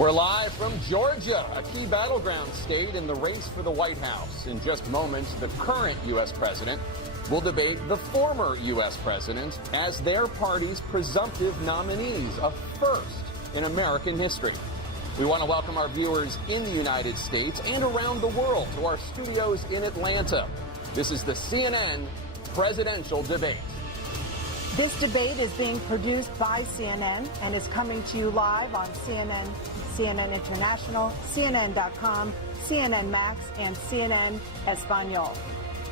We're live from Georgia, a key battleground state in the race for the White House. In just moments, the current U.S. president will debate the former U.S. president as their party's presumptive nominees, a first in American history. We want to welcome our viewers in the United States and around the world to our studios in Atlanta. This is the CNN presidential debate. This debate is being produced by CNN and is coming to you live on CNN, CNN International, CNN.com, CNN Max, and CNN Espanol.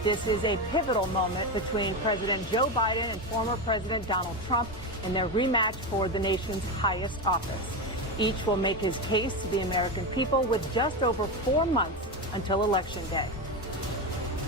This is a pivotal moment between President Joe Biden and former President Donald Trump in their rematch for the nation's highest office. Each will make his case to the American people with just over 4 months until Election Day.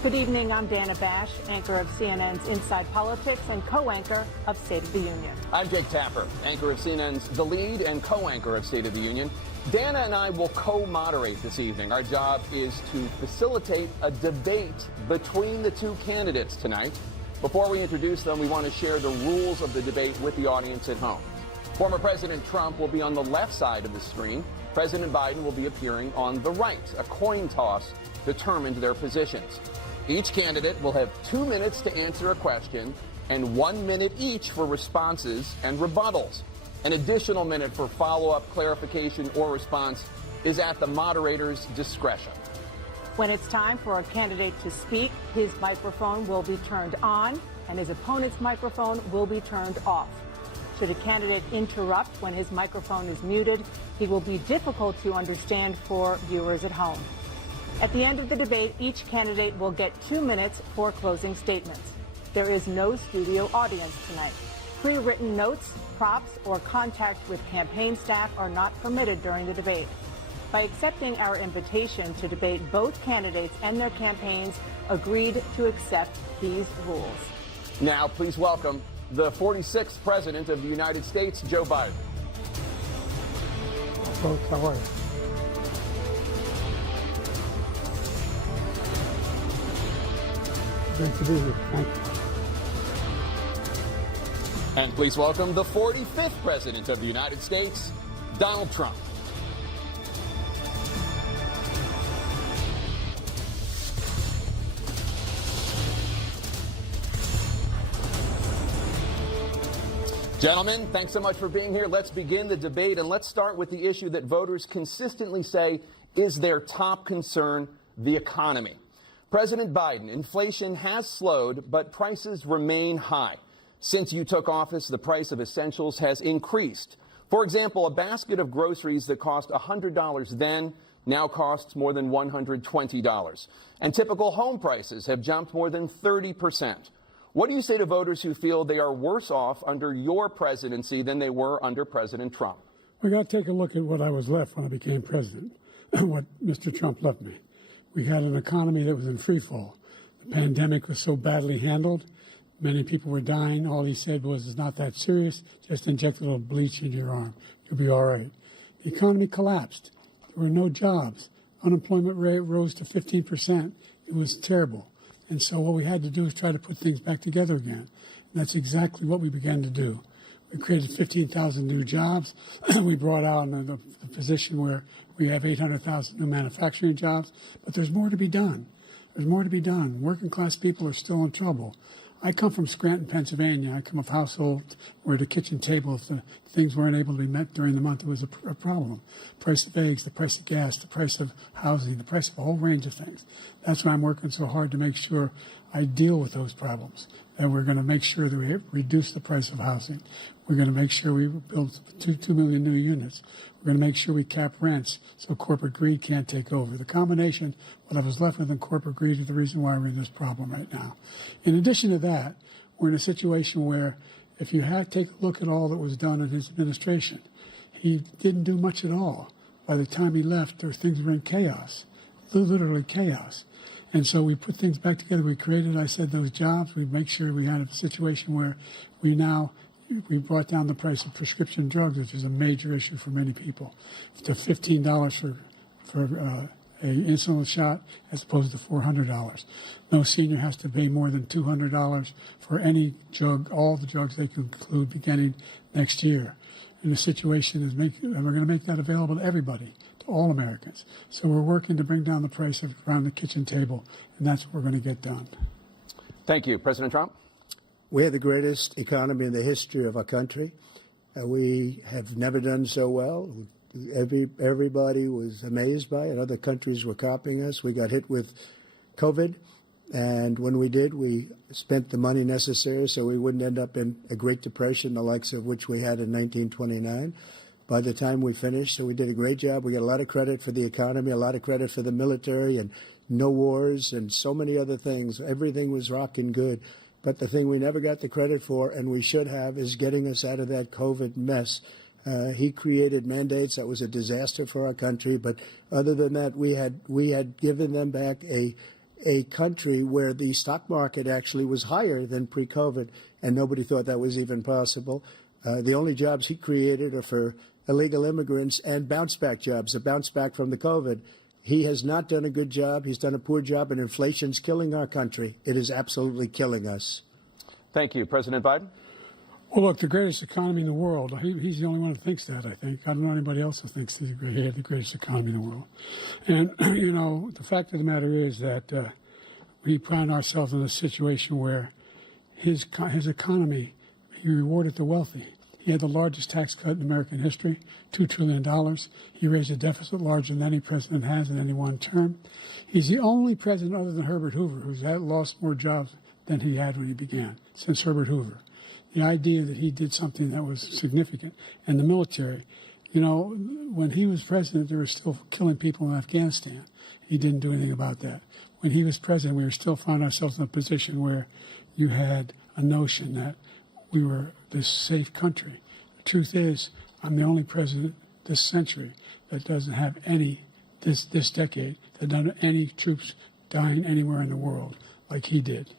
Good evening, I'm Dana Bash, anchor of CNN's Inside Politics and co-anchor of State of the Union. I'm Jake Tapper, anchor of CNN's The Lead and co-anchor of State of the Union. Dana and I will co-moderate this evening. Our job is to facilitate a debate between the two candidates tonight. Before we introduce them, we want to share the rules of the debate with the audience at home. Former President Trump will be on the left side of the screen. President Biden will be appearing on the right. A coin toss determined their positions. Each candidate will have 2 minutes to answer a question and 1 minute each for responses and rebuttals. An additional minute for follow-up, clarification, or response is at the moderator's discretion. When it's time for a candidate to speak, his microphone will be turned on and his opponent's microphone will be turned off. Should a candidate interrupt when his microphone is muted, he will be difficult to understand for viewers at home. At the end of the debate, each candidate will get 2 minutes for closing statements. There is no studio audience tonight. Pre-written notes, props, or contact with campaign staff are not permitted during the debate. By accepting our invitation to debate, both candidates and their campaigns agreed to accept these rules. Now, please welcome the 46th President of the United States, Joe Biden. Folks, how are you? Great to be here. Thank you. And please welcome the 45th President of the United States, Donald Trump. Gentlemen, thanks so much for being here. Let's begin the debate, and let's start with the issue that voters consistently say is their top concern, the economy. President Biden, inflation has slowed, but prices remain high. Since you took office, the price of essentials has increased. For example, a basket of groceries that cost $100 then now costs more than $120. And typical home prices have jumped more than 30%. What do you say to voters who feel they are worse off under your presidency than they were under President Trump? We got to take a look at what I was left when I became president, what Mr. Trump left me. We had an economy that was in free fall. The pandemic was so badly handled. Many people were dying. All he said was, it's not that serious. Just inject a little bleach in your arm. You'll be all right. The economy collapsed. There were no jobs. Unemployment rate rose to 15%. It was terrible. And so what we had to do is try to put things back together again. And that's exactly what we began to do. We created 15,000 new jobs. We brought out the position where we have 800,000 new manufacturing jobs. But there's more to be done. There's more to be done. Working class people are still in trouble. I come from Scranton, Pennsylvania. I come of households where the kitchen table, if the things weren't able to be met during the month, it was a problem. Price of eggs, the price of gas, the price of housing, the price of a whole range of things. That's why I'm working so hard to make sure I deal with those problems. And we're going to make sure that we reduce the price of housing. We're going to make sure we build 2 million new units. We're going to make sure we cap rents so corporate greed can't take over. The combination, what I was left with in corporate greed, is the reason why we're in this problem right now. In addition to that, we're in a situation where if you take a look at all that was done in his administration, he didn't do much at all. By the time he left, things were in chaos, literally chaos. And so we put things back together. We created, I said, those jobs. We make sure we had a situation where we brought down the price of prescription drugs, which is a major issue for many people, to $15 for an insulin shot as opposed to $400. No senior has to pay more than $200 for any drug, all the drugs they can include beginning next year. in a situation and we're going to make that available to everybody, to all Americans. So we're working to bring down the price around the kitchen table, and that's what we're going to get done. Thank you. President Trump? We have the greatest economy in the history of our country. We have never done so well. Everybody was amazed by it. Other countries were copying us. We got hit with COVID, and when we did, we spent the money necessary so we wouldn't end up in a Great Depression, the likes of which we had in 1929. By the time we finished, so we did a great job. We got a lot of credit for the economy, a lot of credit for the military, and no wars, and so many other things. Everything was rocking good. But the thing we never got the credit for, and we should have, is getting us out of that COVID mess. He created mandates that was a disaster for our country. But other than that, we had given them back a country where the stock market actually was higher than pre-COVID, and nobody thought that was even possible. The only jobs he created are for illegal immigrants and bounce-back jobs, a bounce back from the COVID. He has not done a good job. He's done a poor job, and inflation's killing our country. It is absolutely killing us. Thank you. President Biden? Well, look, the greatest economy in the world, he's the only one who thinks that, I think. I don't know anybody else who thinks he had the greatest economy in the world. And, you know, the fact of the matter is that we find ourselves in a situation where his economy, he rewarded the wealthy. He had the largest tax cut in American history, $2 trillion. He raised a deficit larger than any president has in any one term. He's the only president other than Herbert Hoover who's lost more jobs than he had when he began, since Herbert Hoover. The idea that he did something that was significant. And the military, you know, when he was president, they were still killing people in Afghanistan. He didn't do anything about that. When he was president, we were still finding ourselves in a position where you had a notion that we were this safe country. The truth is, I'm the only president this century that doesn't have this decade, that doesn't have any troops dying anywhere in the world like he did.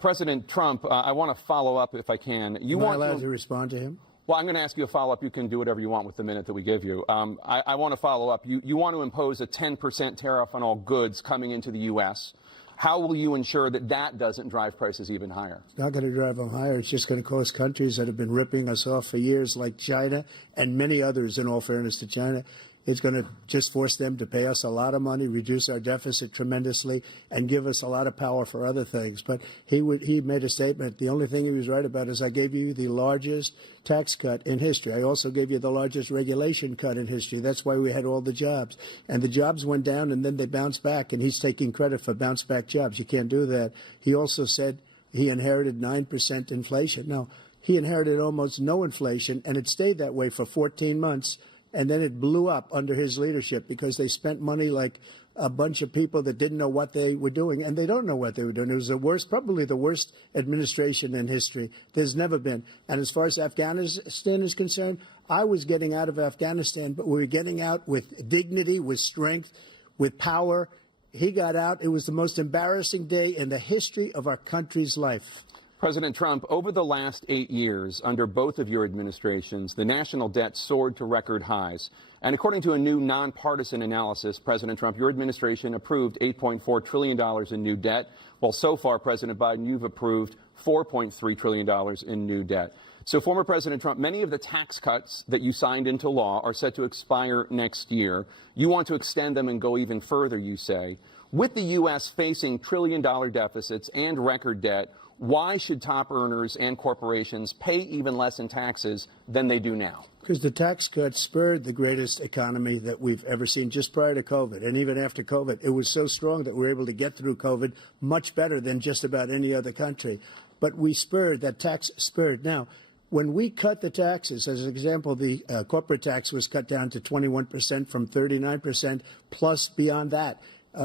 President Trump, I want to follow up if I can. Am I allowed to respond to him? Well, I'm going to ask you a follow-up. You can do whatever you want with the minute that we give you. I want to follow up. You want to impose a 10% tariff on all goods coming into the U.S. How will you ensure that that doesn't drive prices even higher? It's not going to drive them higher. It's just going to cost countries that have been ripping us off for years, like China and many others, in all fairness to China. It's going to just force them to pay us a lot of money, reduce our deficit tremendously, and give us a lot of power for other things. But he made a statement. The only thing he was right about is I gave you the largest tax cut in history. I also gave you the largest regulation cut in history. That's why we had all the jobs. And the jobs went down, and then they bounced back, and he's taking credit for bounce-back jobs. You can't do that. He also said he inherited 9% inflation. Now, he inherited almost no inflation, and it stayed that way for 14 months. And then it blew up under his leadership because they spent money like a bunch of people that didn't know what they were doing. And they don't know what they were doing. It was the worst, probably the worst administration in history. There's never been. And as far as Afghanistan is concerned, I was getting out of Afghanistan, but we were getting out with dignity, with strength, with power. He got out. It was the most embarrassing day in the history of our country's life. President Trump, over the last 8 years, under both of your administrations, the national debt soared to record highs. And according to a new nonpartisan analysis, President Trump, your administration approved $8.4 trillion in new debt, while so far, President Biden, you've approved $4.3 trillion in new debt. So, former President Trump, many of the tax cuts that you signed into law are set to expire next year. You want to extend them and go even further, you say. With the U.S. facing trillion-dollar deficits and record debt, why should top earners and corporations pay even less in taxes than they do now? Because the tax cuts spurred the greatest economy that we've ever seen just prior to COVID. And even after COVID, it was so strong that we were able to get through COVID much better than just about any other country. But we spurred, that tax spurred. Now, when we cut the taxes, as an example, the corporate tax was cut down to 21% from 39%, plus beyond that.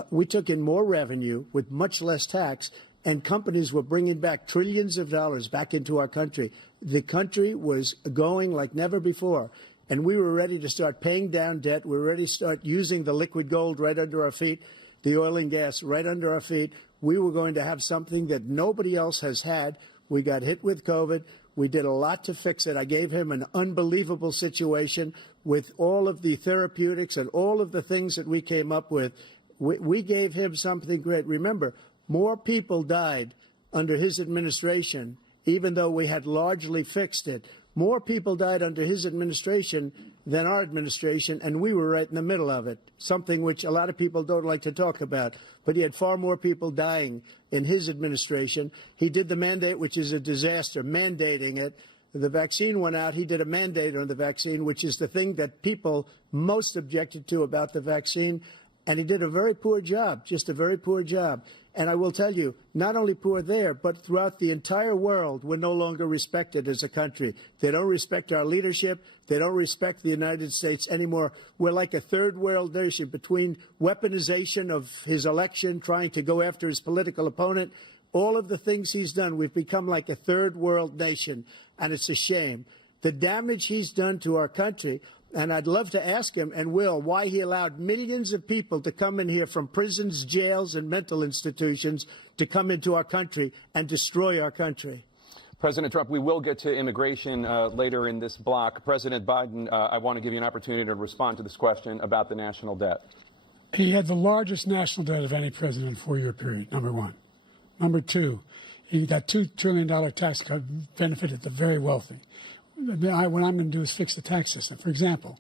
We took in more revenue with much less tax, and companies were bringing back trillions of dollars back into our country. The country was going like never before, and we were ready to start paying down debt. We were ready to start using the liquid gold right under our feet, the oil and gas right under our feet. We were going to have something that nobody else has had. We got hit with COVID. We did a lot to fix it. I gave him an unbelievable situation with all of the therapeutics and all of the things that we came up with. We gave him something great. Remember, more people died under his administration even though we had largely fixed it. More people died under his administration than our administration, and we were right in the middle of it, something which a lot of people don't like to talk about. But he had far more people dying in his administration. He did the mandate, which is a disaster, mandating it. The vaccine went out. He did a mandate on the vaccine, which is the thing that people most objected to about the vaccine. And he did a very poor job, just a very poor job. And I will tell you, not only poor there, but throughout the entire world, we're no longer respected as a country. They don't respect our leadership. They don't respect the United States anymore. We're like a third world nation between weaponization of his election, trying to go after his political opponent. All of the things he's done, we've become like a third world nation, and it's a shame. The damage he's done to our country, and I'd love to ask him, and will, why he allowed millions of people to come in here from prisons, jails, and mental institutions to come into our country and destroy our country. President Trump, we will get to immigration later in this block. President Biden, I want to give you an opportunity to respond to this question about the national debt. He had the largest national debt of any president in a 4-year period, number one. Number two, that $2 trillion tax cut benefited the very wealthy. What I'm going to do is fix the tax system. For example,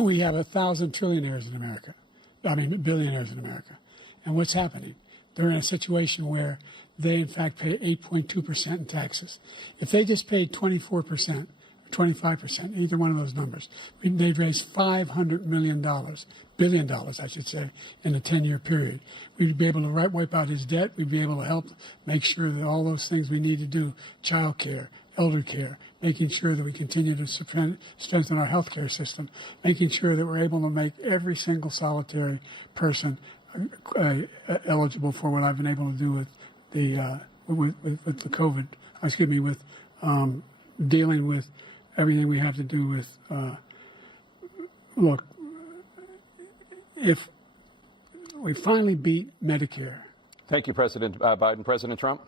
we have 1,000 trillionaires in America. Billionaires in America. And what's happening? They're in a situation where they, in fact, pay 8.2% in taxes. If they just paid 24%, 25%, either one of those numbers, they'd raise $500 million, billion dollars, I should say, in a 10-year period. We'd be able to wipe out his debt. We'd be able to help make sure that all those things we need to do, child care, elder care, making sure that we continue to strengthen our health care system, making sure that we're able to make every single solitary person eligible for what I've been able to do with the with the COVID, with dealing with everything we have to do with, look, if we finally beat Medicare. Thank you, President Biden. President Trump?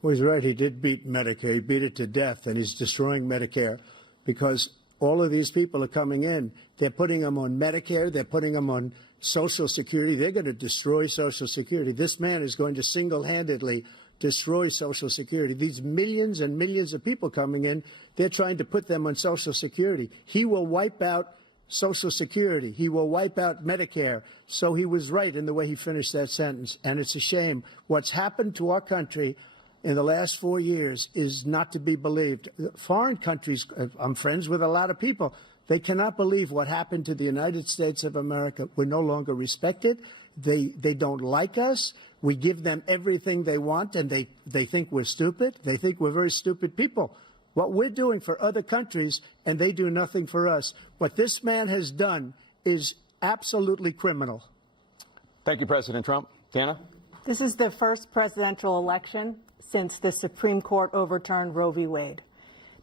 Well, he's right. He did beat Medicare. He beat it to death, and he's destroying Medicare because all of these people are coming in. They're putting them on Medicare. They're putting them on Social Security. They're going to destroy Social Security. This man is going to single-handedly destroy Social Security. These millions and millions of people coming in, they're trying to put them on Social Security. He will wipe out Social Security. He will wipe out Medicare. So he was right in the way he finished that sentence. And it's a shame. What's happened to our country in the last 4 years is not to be believed. Foreign countries, I'm friends with a lot of people, they cannot believe what happened to the United States of America. We're no longer respected. They don't like us. We give them everything they want, and they think we're stupid. They think we're very stupid people. What we're doing for other countries, and they do nothing for us. What this man has done is absolutely criminal. Thank you, President Trump. Dana? This is the first presidential election since the Supreme Court overturned Roe v. Wade.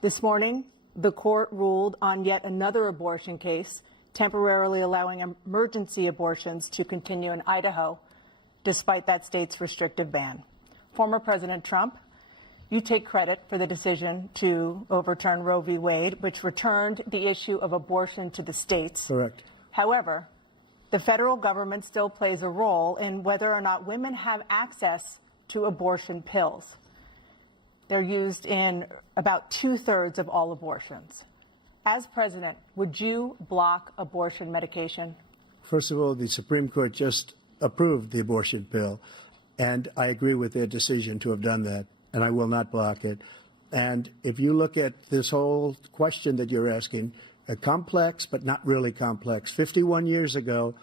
This morning, the court ruled on yet another abortion case, temporarily allowing emergency abortions to continue in Idaho, despite that state's restrictive ban. Former President Trump, you take credit for the decision to overturn Roe v. Wade, which returned the issue of abortion to the states. Correct. However, the federal government still plays a role in whether or not women have access to abortion pills. They're used in about 2/3 of all abortions. As president, would you block abortion medication? First of all, the Supreme Court just approved the abortion bill, and I agree with their decision to have done that, and I will not block it. And if you look at this whole question that you're asking, complex but not really complex. 51 years ago,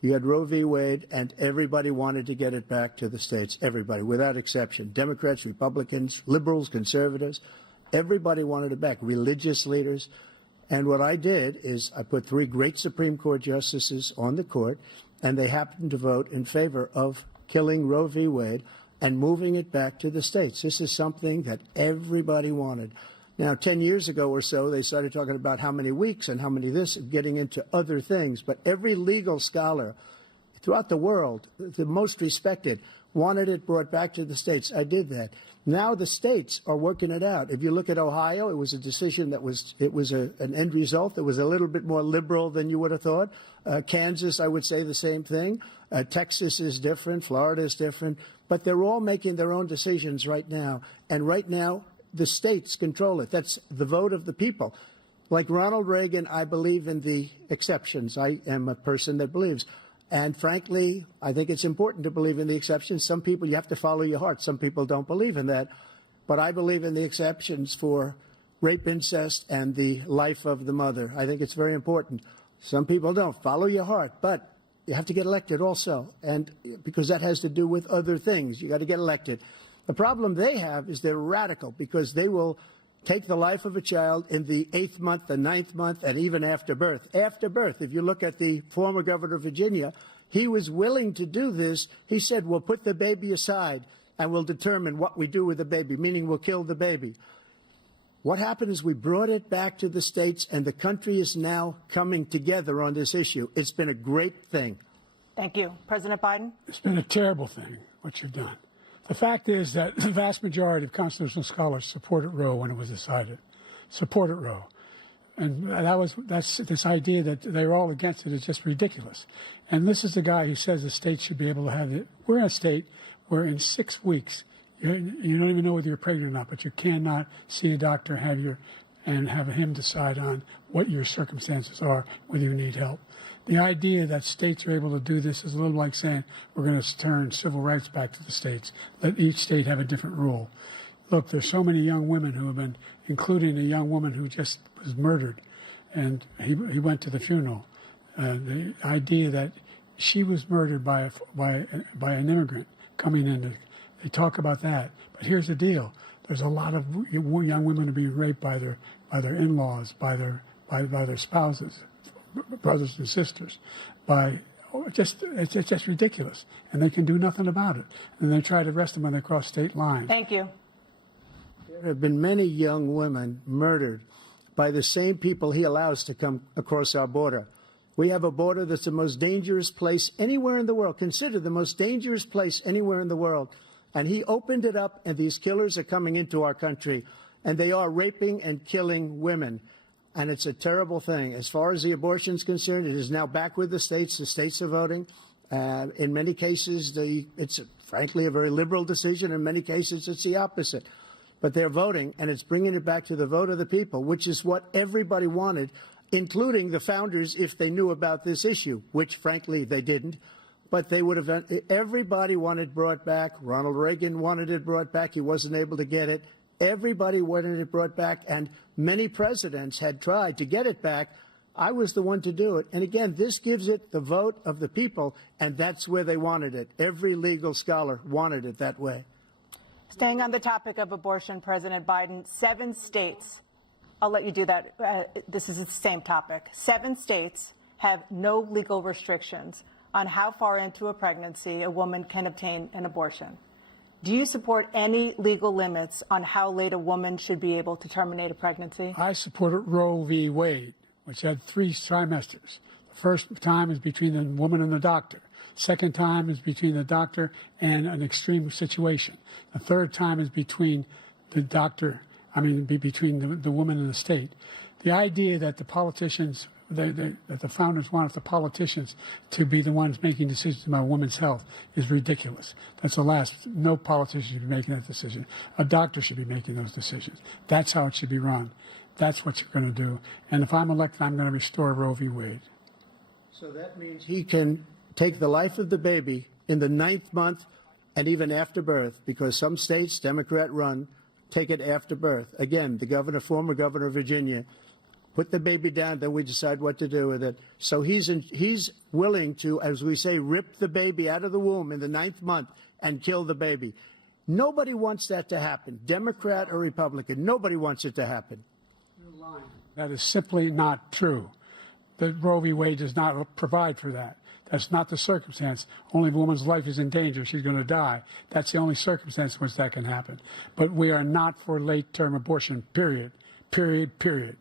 you had Roe v. Wade, and everybody wanted to get it back to the states. Everybody, without exception. Democrats, Republicans, liberals, conservatives. Everybody wanted it back. Religious leaders. And what I did is I put 3 great Supreme Court justices on the court, and they happened to vote in favor of killing Roe v. Wade and moving it back to the states. This is something that everybody wanted. Now, 10 years ago or so, they started talking about how many weeks and how many this, getting into other things. But every legal scholar throughout the world, the most respected, wanted it brought back to the states. I did that. Now the states are working it out. If you look at Ohio, it was a decision that was an end result that was a little bit more liberal than you would have thought. Kansas, I would say the same thing. Texas is different. Florida is different. But they're all making their own decisions right now. And right now, the states control it. That's the vote of the people. Like Ronald Reagan, I believe in the exceptions. I am a person that believes. And frankly, I think it's important to believe in the exceptions. Some people, you have to follow your heart. Some people don't believe in that. But I believe in the exceptions for rape, incest, and the life of the mother. I think it's very important. Some people don't. Follow your heart. But you have to get elected also. And because that has to do with other things. You got to get elected. The problem they have is they're radical because they will take the life of a child in the 8th month, the 9th month, and even after birth. After birth, if you look at the former governor of Virginia, he was willing to do this. He said, we'll put the baby aside and we'll determine what we do with the baby, meaning we'll kill the baby. What happened is we brought it back to the states, and the country is now coming together on this issue. It's been a great thing. Thank you. President Biden? It's been a terrible thing, what you've done. The fact is that the vast majority of constitutional scholars supported Roe when it was decided, supported Roe. And that's this idea that they're all against it is just ridiculous. And this is the guy who says the state should be able to have it. We're in a state where in 6 weeks, you don't even know whether you're pregnant or not, but you cannot see a doctor and have him decide on what your circumstances are, whether you need help. The idea that states are able to do this is a little like saying we're going to turn civil rights back to the states, let each state have a different rule. Look, there's so many young women who have been, including a young woman who just was murdered, and he went to the funeral. The idea that she was murdered by an immigrant coming in, they talk about that. But here's the deal: there's a lot of young women who are being raped by their in-laws, by their spouses, brothers and sisters, it's just ridiculous, and they can do nothing about it. And they try to arrest them when they cross state lines. Thank you. There have been many young women murdered by the same people he allows to come across our border. We have a border that's the most dangerous place anywhere in the world, considered the most dangerous place anywhere in the world. And he opened it up, and these killers are coming into our country, and they are raping and killing women. And it's a terrible thing. As far as the abortion is concerned, it is now back with the states. The states are voting. In many cases, it's frankly a very liberal decision. In many cases, it's the opposite. But they're voting, and it's bringing it back to the vote of the people, which is what everybody wanted, including the founders, if they knew about this issue, which, frankly, they didn't. But they would have. Everybody wanted it brought back. Ronald Reagan wanted it brought back. He wasn't able to get it. Everybody wanted it brought back, and many presidents had tried to get it back. I was the one to do it. And again, this gives it the vote of the people, and that's where they wanted it. Every legal scholar wanted it that way. Staying on the topic of abortion, President Biden, 7 states, I'll let you do that. This is the same topic. 7 states have no legal restrictions on how far into a pregnancy a woman can obtain an abortion. Do you support any legal limits on how late a woman should be able to terminate a pregnancy? I supported Roe v. Wade, which had 3 trimesters. The first time is between the woman and the doctor. Second time is between the doctor and an extreme situation. The third time is between the doctor, between the woman and the state. The idea that the politicians, that the founders wanted the politicians to be the ones making decisions about women's health is ridiculous. That's the last. No politician should be making that decision. A doctor should be making those decisions. That's how it should be run. That's what you're going to do. And if I'm elected, I'm going to restore Roe v. Wade. So that means he can take the life of the baby in the 9th month and even after birth, because some states, Democrat run, take it after birth. Again, the former governor of Virginia, put the baby down, then we decide what to do with it. So he's willing to, as we say, rip the baby out of the womb in the 9th month and kill the baby. Nobody wants that to happen, Democrat or Republican. Nobody wants it to happen. You're lying. That is simply not true. The Roe v. Wade does not provide for that. That's not the circumstance. Only if a woman's life is in danger, she's going to die. That's the only circumstance in which that can happen. But we are not for late-term abortion, period. Period, period.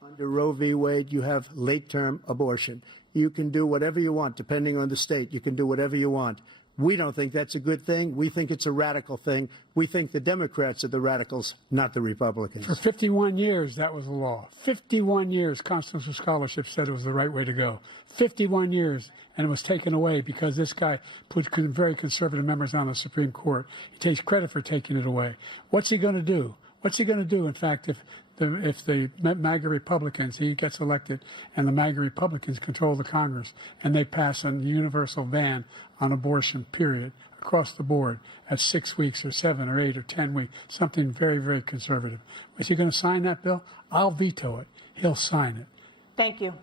Under Roe v. Wade, you have late-term abortion. You can do whatever you want, depending on the state. You can do whatever you want. We don't think that's a good thing. We think it's a radical thing. We think the Democrats are the radicals, not the Republicans. For 51 years, that was the law. 51 years, constitutional scholarship said it was the right way to go. 51 years, and it was taken away because this guy put very conservative members on the Supreme Court. He takes credit for taking it away. What's he going to do? What's he going to do, in fact, if the MAGA Republicans, he gets elected, and the MAGA Republicans control the Congress, and they pass a universal ban on abortion, period, across the board at 6 weeks or 7 or 8 or 10 weeks, something very, very conservative. Is he going to sign that bill? I'll veto it. He'll sign it. Thank you.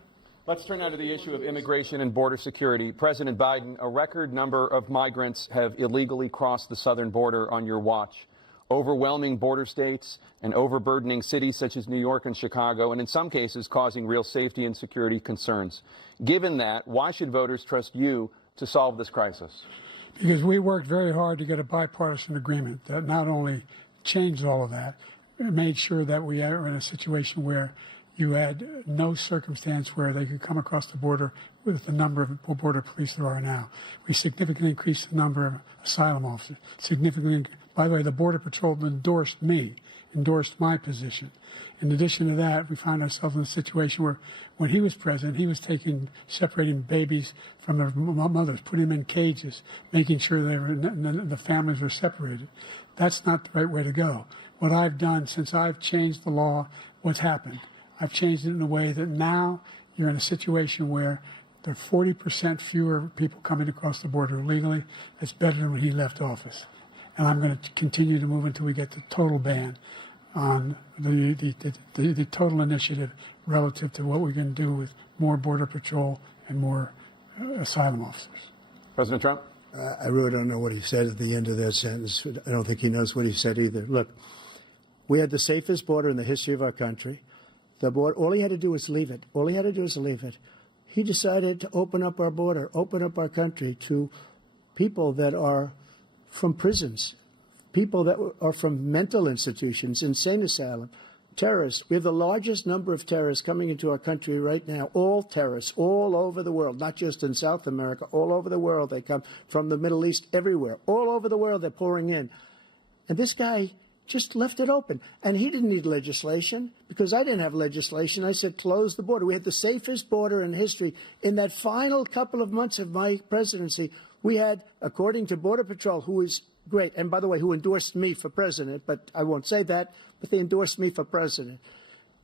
Let's turn now to the issue of immigration and border security. President Biden, a record number of migrants have illegally crossed the southern border on your watch. Overwhelming border states and overburdening cities such as New York and Chicago, and in some cases causing real safety and security concerns. Given that, why should voters trust you to solve this crisis? Because we worked very hard to get a bipartisan agreement that not only changed all of that, it made sure that we are in a situation where you had no circumstance where they could come across the border with the number of border police there are now. We significantly increased the number of asylum officers. By the way, the Border Patrol endorsed my position. In addition to that, we found ourselves in a situation where when he was president, he was separating babies from their mothers, putting them in cages, making sure the families were separated. That's not the right way to go. What I've done since I've changed the law, what's happened? I've changed it in a way that now you're in a situation where there are 40% fewer people coming across the border illegally. That's better than when he left office. And I'm going to continue to move until we get the total ban on the total initiative relative to what we're going to do with more Border Patrol and more asylum officers. President Trump? I really don't know what he said at the end of that sentence. I don't think he knows what he said either. Look, we had the safest border in the history of our country. The border, all he had to do was leave it. All he had to do was leave it. He decided to open up our border, open up our country to people that are from prisons, people that are from mental institutions, insane asylum, terrorists. We have the largest number of terrorists coming into our country right now, all terrorists, all over the world, not just in South America, all over the world. They come from the Middle East, everywhere. All over the world, they're pouring in. And this guy just left it open. And he didn't need legislation because I didn't have legislation. I said, close the border. We had the safest border in history. In that final couple of months of my presidency, we had, according to Border Patrol, who is great, and by the way, who endorsed me for president, but I won't say that, but they endorsed me for president.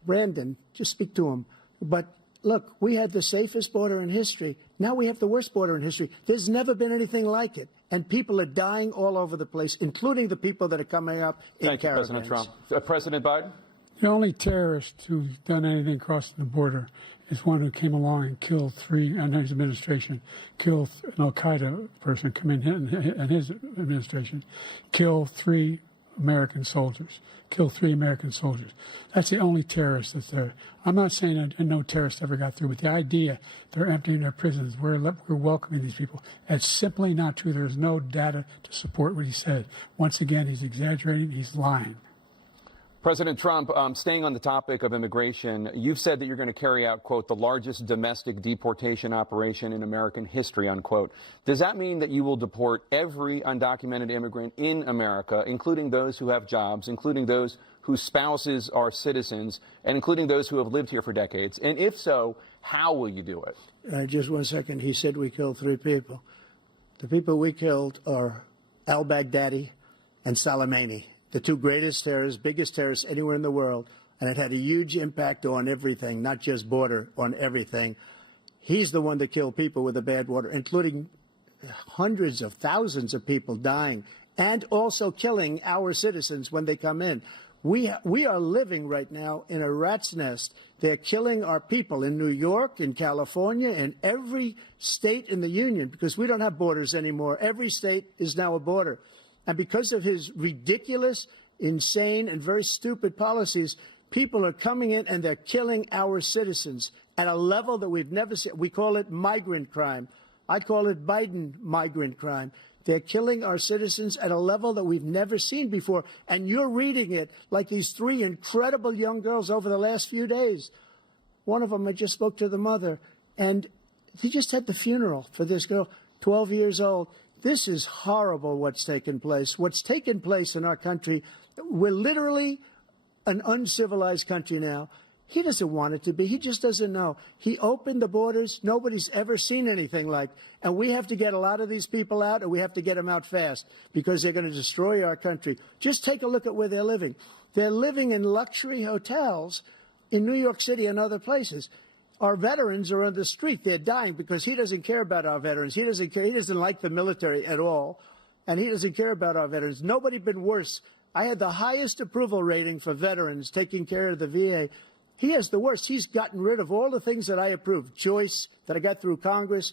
Brandon, just speak to him. But look, we had the safest border in history. Now we have the worst border in history. There's never been anything like it. And people are dying all over the place, including the people that are coming up in caravans. Thank you, President Trump. President Biden? The only terrorist who's done anything crossing the border is one who came along and killed and his administration, killed an al-Qaeda person come in and his administration, killed 3 American soldiers. That's the only terrorist that's there. I'm not saying no terrorist ever got through, but the idea they're emptying their prisons, we're welcoming these people, that's simply not true. There's no data to support what he said. Once again, he's exaggerating, he's lying. President Trump, staying on the topic of immigration, you've said that you're going to carry out, quote, the largest domestic deportation operation in American history, unquote. Does that mean that you will deport every undocumented immigrant in America, including those who have jobs, including those whose spouses are citizens, and including those who have lived here for decades? And if so, how will you do it? Just 1 second. He said we killed 3 people. The people we killed are al-Baghdadi and Soleimani, the 2 greatest terrorists, biggest terrorists anywhere in the world, and it had a huge impact on everything, not just border, on everything. He's the one that killed people with the bad water, including hundreds of thousands of people dying, and also killing our citizens when they come in. We are living right now in a rat's nest. They're killing our people in New York, in California, in every state in the union, because we don't have borders anymore. Every state is now a border. And because of his ridiculous, insane, and very stupid policies, people are coming in and they're killing our citizens at a level that we've never seen. We call it migrant crime. I call it Biden migrant crime. They're killing our citizens at a level that we've never seen before. And you're reading it like these 3 incredible young girls over the last few days. One of them, I just spoke to the mother, and they just had the funeral for this girl, 12 years old. This is horrible what's taken place. What's taken place in our country, we're literally an uncivilized country now. He doesn't want it to be. He just doesn't know. He opened the borders. Nobody's ever seen anything like. And we have to get a lot of these people out, and we have to get them out fast because they're going to destroy our country. Just take a look at where they're living. They're living in luxury hotels in New York City and other places. Our veterans are on the street. They're dying because he doesn't care about our veterans. He doesn't care. He doesn't like the military at all, and he doesn't care about our veterans. Nobody been worse. I had the highest approval rating for veterans taking care of the VA. He has the worst. He's gotten rid of all the things that I approved, choice that I got through Congress,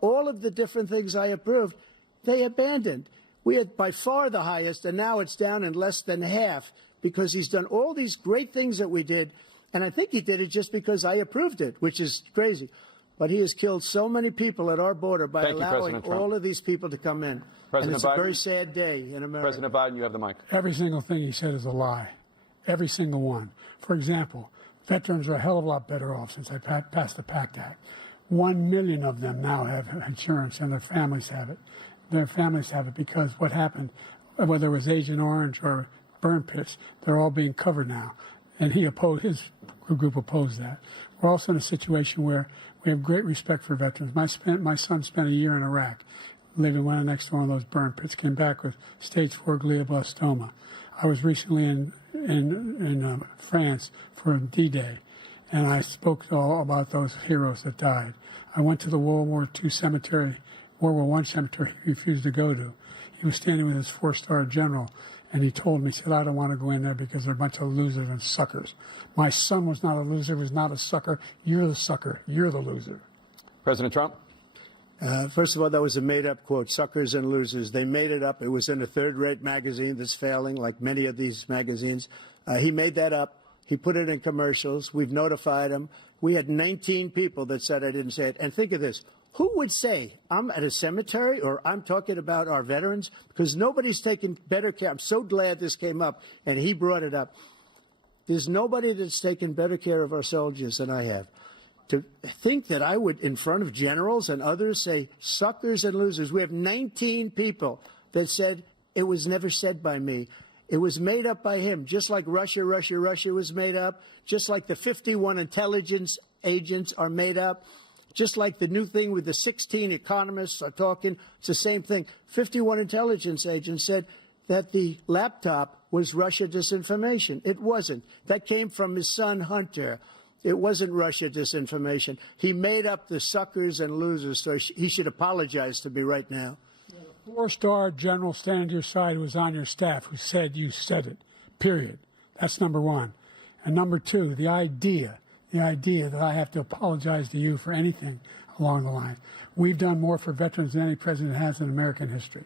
all of the different things I approved, they abandoned. We had by far the highest, and now it's down in less than half because he's done all these great things that we did, and I think he did it just because I approved it, which is crazy. But he has killed so many people at our border by allowing all of these people to come in. And it's a very sad day in America. President Biden, you have the mic. Every single thing he said is a lie. Every single one. For example, veterans are a hell of a lot better off since I passed the PACT Act. 1 million of them now have insurance, and their families have it. Their families have it because what happened, whether it was Agent Orange or burn pits, they're all being covered now. And his group opposed that. We're also in a situation where we have great respect for veterans. My son spent a year in Iraq, living right next to one of those burn pits, came back with stage 4 glioblastoma. I was recently in France for D-Day, and I spoke all about those heroes that died. I went to the World War II cemetery, World War I cemetery he refused to go to. He was standing with his 4-star general, and he told me, he said, I don't want to go in there because they're a bunch of losers and suckers. My son was not a loser, was not a sucker. You're the sucker. You're the loser. President Trump? First of all, that was a made-up quote, suckers and losers. They made it up. It was in a third-rate magazine that's failing, like many of these magazines. He made that up. He put it in commercials. We've notified him. We had 19 people that said I didn't say it. And think of this. Who would say I'm at a cemetery or I'm talking about our veterans? Because nobody's taken better care. I'm so glad this came up, and he brought it up. There's nobody that's taken better care of our soldiers than I have. To think that I would, in front of generals and others, say suckers and losers. We have 19 people that said it was never said by me. It was made up by him, just like Russia was made up, just like the 51 intelligence agents are made up, just like the new thing with the 16 economists are talking. It's the same thing. 51 intelligence agents said that the laptop was Russia disinformation. It wasn't. That came from his son, Hunter. It wasn't Russia disinformation. He made up the suckers and losers, so he should apologize to me right now. 4-star general standing to your side who was on your staff who said you said it, period. That's number one. And number two, the idea that I have to apologize to you for anything along the line. We've done more for veterans than any president has in American history.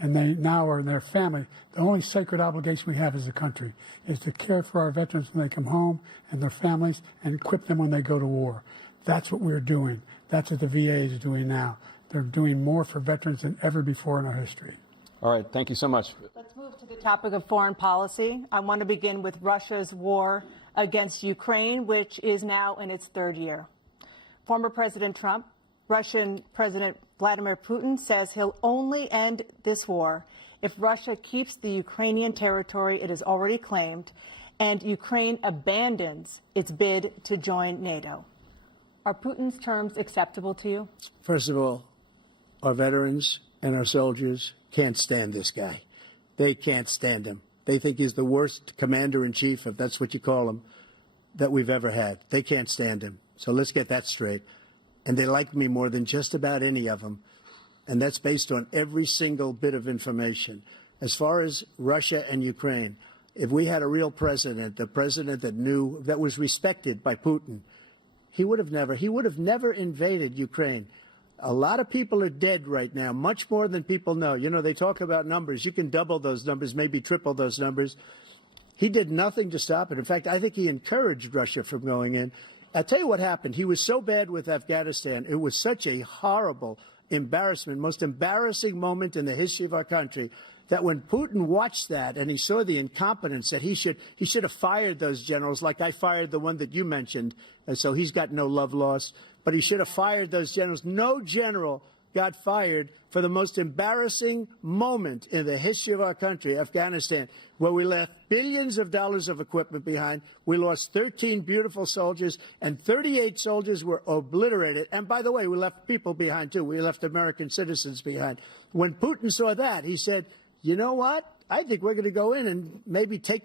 And they now are in their family. The only sacred obligation we have as a country is to care for our veterans when they come home and their families and equip them when they go to war. That's what we're doing. That's what the VA is doing now. They're doing more for veterans than ever before in our history. All right. Thank you so much. Let's move to the topic of foreign policy. I want to begin with Russia's war against Ukraine, which is now in its third year. Former President Trump, Russian President Vladimir Putin says he'll only end this war if Russia keeps the Ukrainian territory it has already claimed and Ukraine abandons its bid to join NATO. Are Putin's terms acceptable to you? First of all, our veterans and our soldiers can't stand this guy. They can't stand him. They think he's the worst commander-in-chief, if that's what you call him, that we've ever had. They can't stand him. So let's get that straight. And they like me more than just about any of them. And that's based on every single bit of information. As far as Russia and Ukraine, if we had a real president, a president that knew, that was respected by Putin, he would have never invaded Ukraine. A lot of people are dead right now, much more than people know. You know, they talk about numbers. You can double those numbers, maybe triple those numbers. He did nothing to stop it. In fact, I think he encouraged Russia from going in. I'll tell you what happened. He was so bad with Afghanistan. It was such a horrible embarrassment, most embarrassing moment in the history of our country, that when Putin watched that and he saw the incompetence, that he should have fired those generals, like I fired the one that you mentioned. And so he's got no love lost. But he should have fired those generals. No general got fired for the most embarrassing moment in the history of our country, Afghanistan, where we left billions of dollars of equipment behind. We lost 13 beautiful soldiers, and 38 soldiers were obliterated. And by the way, we left people behind, too. We left American citizens behind. When Putin saw that, he said, you know what? I think we're going to go in and maybe take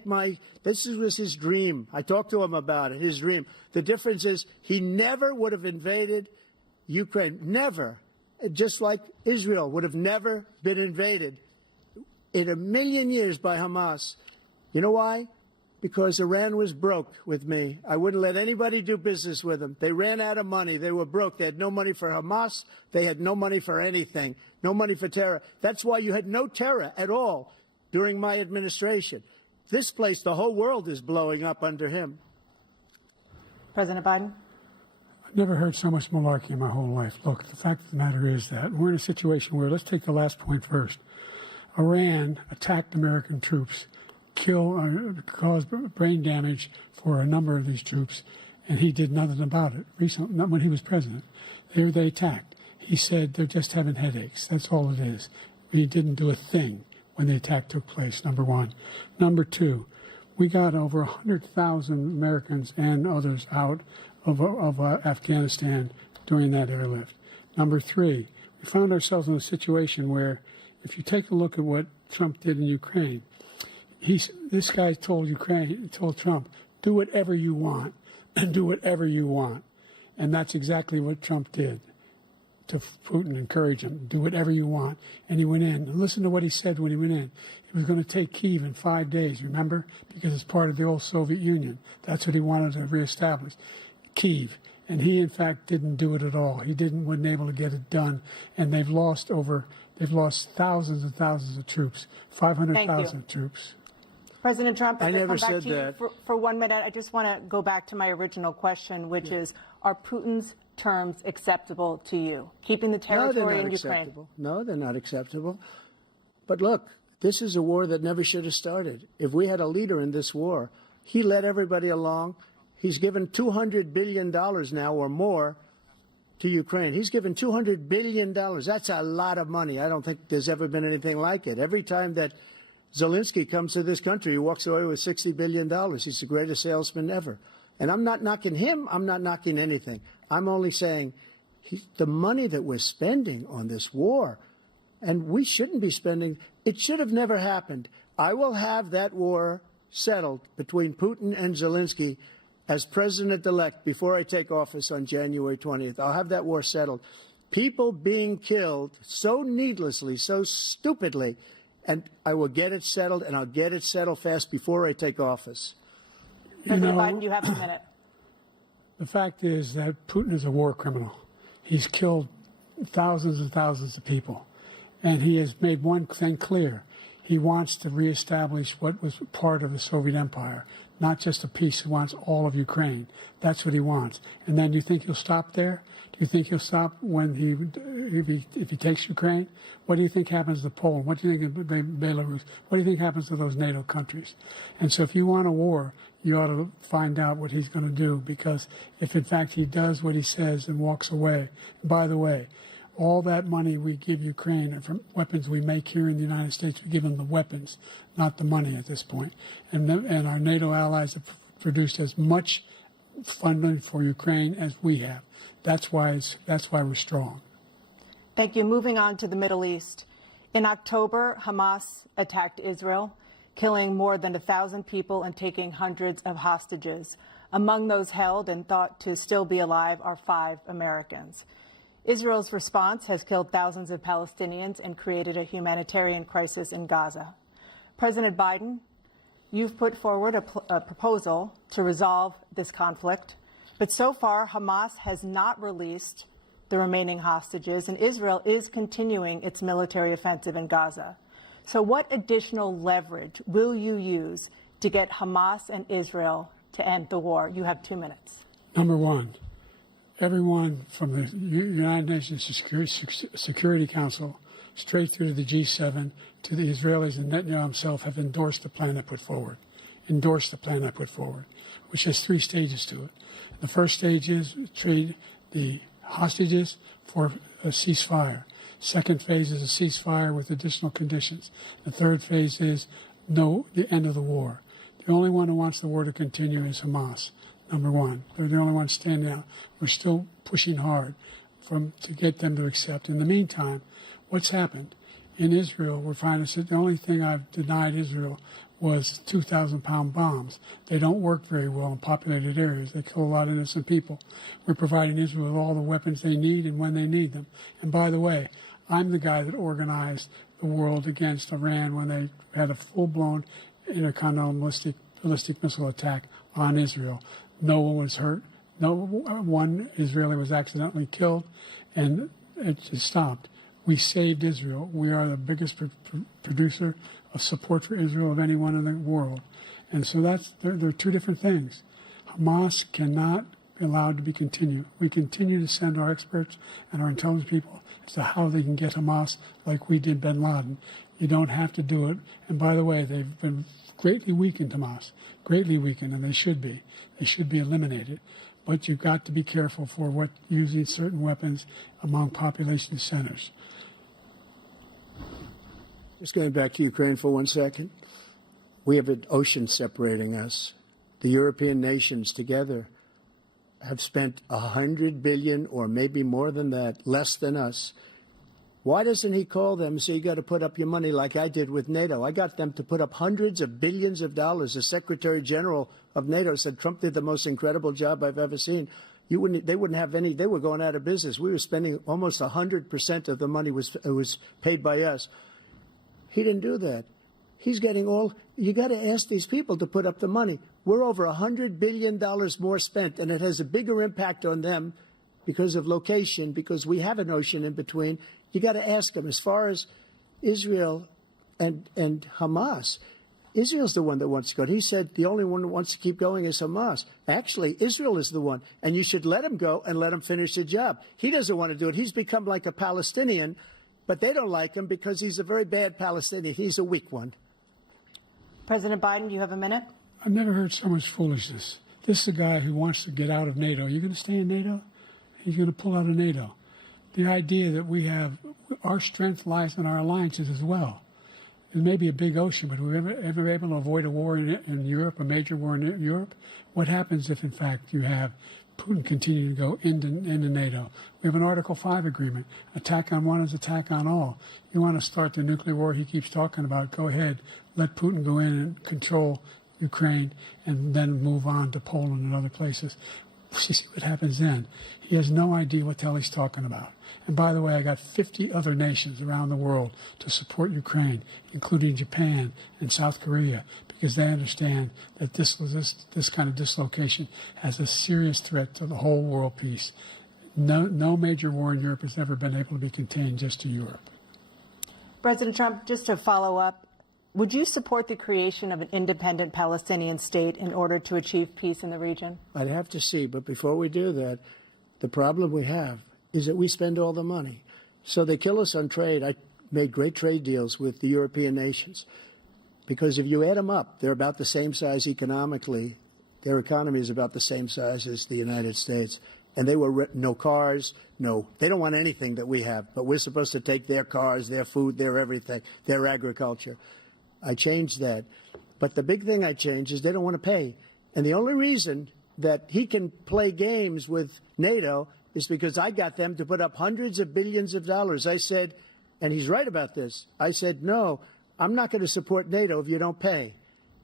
this was his dream. I talked to him about it, his dream. The difference is he never would have invaded Ukraine. Never. Just like Israel would have never been invaded in a million years by Hamas. You know why? Because Iran was broke with me. I wouldn't let anybody do business with them. They ran out of money. They were broke. They had no money for Hamas. They had no money for anything. No money for terror. That's why you had no terror at all during my administration. This place, the whole world is blowing up under him. President Biden? I've never heard so much malarkey in my whole life. Look, the fact of the matter is that we're in a situation where, let's take the last point first. Iran attacked American troops, caused brain damage for a number of these troops, and he did nothing about it. Recently, not when he was president. They attacked. He said they're just having headaches. That's all it is. He didn't do a thing when the attack took place, number one. Number two, we got over 100,000 Americans and others out of Afghanistan during that airlift. Number three, we found ourselves in a situation where, if you take a look at what Trump did in Ukraine, this guy told Trump, do whatever you want, and do whatever you want. And that's exactly what Trump did to Putin, encourage him, do whatever you want. And he went in. And listen to what he said when he went in. He was going to take Kyiv in 5 days, remember? Because it's part of the old Soviet Union. That's what he wanted to reestablish, Kyiv. And he, in fact, didn't do it at all. He wasn't able to get it done. And they've lost thousands and thousands of troops, 500,000 troops. President Trump, I never come back said to you that. for 1 minute. I just want to go back to my original question, which is, are Putin's terms acceptable to you? Keeping the territory in Ukraine? Acceptable. No, they're not acceptable. But look, this is a war that never should have started. If we had a leader in this war, he led everybody along. He's given $200 billion now or more to Ukraine. He's given $200 billion. That's a lot of money. I don't think there's ever been anything like it. Every time that Zelensky comes to this country, he walks away with $60 billion. He's the greatest salesman ever. And I'm not knocking him. I'm not knocking anything. I'm only saying the money that we're spending on this war, and we shouldn't be spending, it should have never happened. I will have that war settled between Putin and Zelensky as president-elect before I take office on January 20th. I'll have that war settled. People being killed so needlessly, so stupidly, and I will get it settled, and I'll get it settled fast before I take office. President Biden, you have a minute. The fact is that Putin is a war criminal. He's killed thousands and thousands of people. And he has made one thing clear. He wants to reestablish what was part of the Soviet Empire, not just a piece. He wants all of Ukraine. That's what he wants. And then do you think he'll stop there? Do you think he'll stop if he takes Ukraine? What do you think happens to Poland? What do you think of Belarus? What do you think happens to those NATO countries? And so if you want a war, you ought to find out what he's going to do, because if in fact he does what he says and walks away, by the way, all that money we give Ukraine are from weapons we make here in the United States. We give them the weapons, not the money at this point. And our NATO allies have produced as much funding for Ukraine as we have. That's why we're strong. Thank you. Moving on to the Middle East. In October, Hamas attacked Israel, killing more than 1,000 people and taking hundreds of hostages. Among those held and thought to still be alive are 5 Americans. Israel's response has killed thousands of Palestinians and created a humanitarian crisis in Gaza. President Biden, you've put forward a proposal to resolve this conflict, but so far Hamas has not released the remaining hostages, and Israel is continuing its military offensive in Gaza. So what additional leverage will you use to get Hamas and Israel to end the war? You have 2 minutes. Number one, everyone from the United Nations Security Council straight through to the G7 to the Israelis and Netanyahu himself have endorsed the plan I put forward, which has 3 stages to it. The first stage is trade the hostages for a ceasefire. Second phase is a ceasefire with additional conditions. The third phase is the end of the war. The only one who wants the war to continue is Hamas, number one. They're the only ones standing out. We're still pushing hard to get them to accept. In the meantime, what's happened? in Israel, we're finding that the only thing I've denied Israel was 2,000-pound bombs. They don't work very well in populated areas. They kill a lot of innocent people. We're providing Israel with all the weapons they need and when they need them. And by the way, I'm the guy that organized the world against Iran when they had a full-blown intercontinental ballistic missile attack on Israel. No one was hurt. No one Israeli was accidentally killed, and it just stopped. We saved Israel. We are the biggest producer of support for Israel of anyone in the world. And so there are two different things. Hamas cannot be allowed to be continued. We continue to send our experts and our intelligence people as to how they can get Hamas like we did bin Laden. You don't have to do it. And by the way, they've been greatly weakened, Hamas, greatly weakened, and they should be. They should be eliminated. But you've got to be careful for using certain weapons among population centers. Just going back to Ukraine for 1 second. We have an ocean separating us. The European nations together have spent $100 billion or maybe more than that, less than us. Why doesn't he call them and say, you got to put up your money like I did with NATO? I got them to put up hundreds of billions of dollars. The Secretary General of NATO said Trump did the most incredible job I've ever seen. They wouldn't have any. They were going out of business. We were spending almost 100% of the money was paid by us. He didn't do that. He's getting all. You got to ask these people to put up the money. We're over $100 billion more spent, and it has a bigger impact on them because of location, because we have an ocean in between. You got to ask them. As far as Israel and Hamas, Israel's the one that wants to go. He said the only one that wants to keep going is Hamas. Actually, Israel is the one, and you should let him go and let him finish the job. He doesn't want to do it. He's become like a Palestinian, but they don't like him because he's a very bad Palestinian. He's a weak one. President Biden, you have a minute. I've never heard so much foolishness. This is a guy who wants to get out of NATO. You're going to stay in NATO? He's going to pull out of NATO. The idea that we have, our strength lies in our alliances as well. It may be a big ocean, but we're ever able to avoid a war in Europe, a major war in Europe? What happens if, in fact, you have Putin continuing to go into NATO? We have an Article 5 agreement. Attack on one is attack on all. You want to start the nuclear war he keeps talking about, go ahead. Let Putin go in and control Ukraine and then move on to Poland and other places. See what happens then. He has no idea what the hell he's talking about. And by the way, I got 50 other nations around the world to support Ukraine, including Japan and South Korea, because they understand that this kind of dislocation has a serious threat to the whole world peace. No major war in Europe has ever been able to be contained just to Europe. President Trump, just to follow up, would you support the creation of an independent Palestinian state in order to achieve peace in the region? I'd have to see, but before we do that, the problem we have is that we spend all the money. So they kill us on trade. I made great trade deals with the European nations because if you add them up, they're about the same size economically. Their economy is about the same size as the United States. And they were no cars, they don't want anything that we have, but we're supposed to take their cars, their food, their everything, their agriculture. I changed that. But the big thing I changed is they don't want to pay. And the only reason that he can play games with NATO is because I got them to put up hundreds of billions of dollars. I said, and he's right about this, I said, no, I'm not going to support NATO if you don't pay.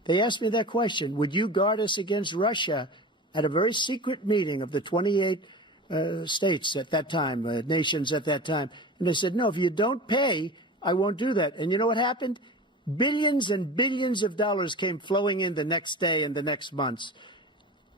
They asked me that question, would you guard us against Russia at a very secret meeting of the 28 states at that time, nations at that time. And they said, no, if you don't pay, I won't do that. And you know what happened? Billions and billions of dollars came flowing in the next day and the next months.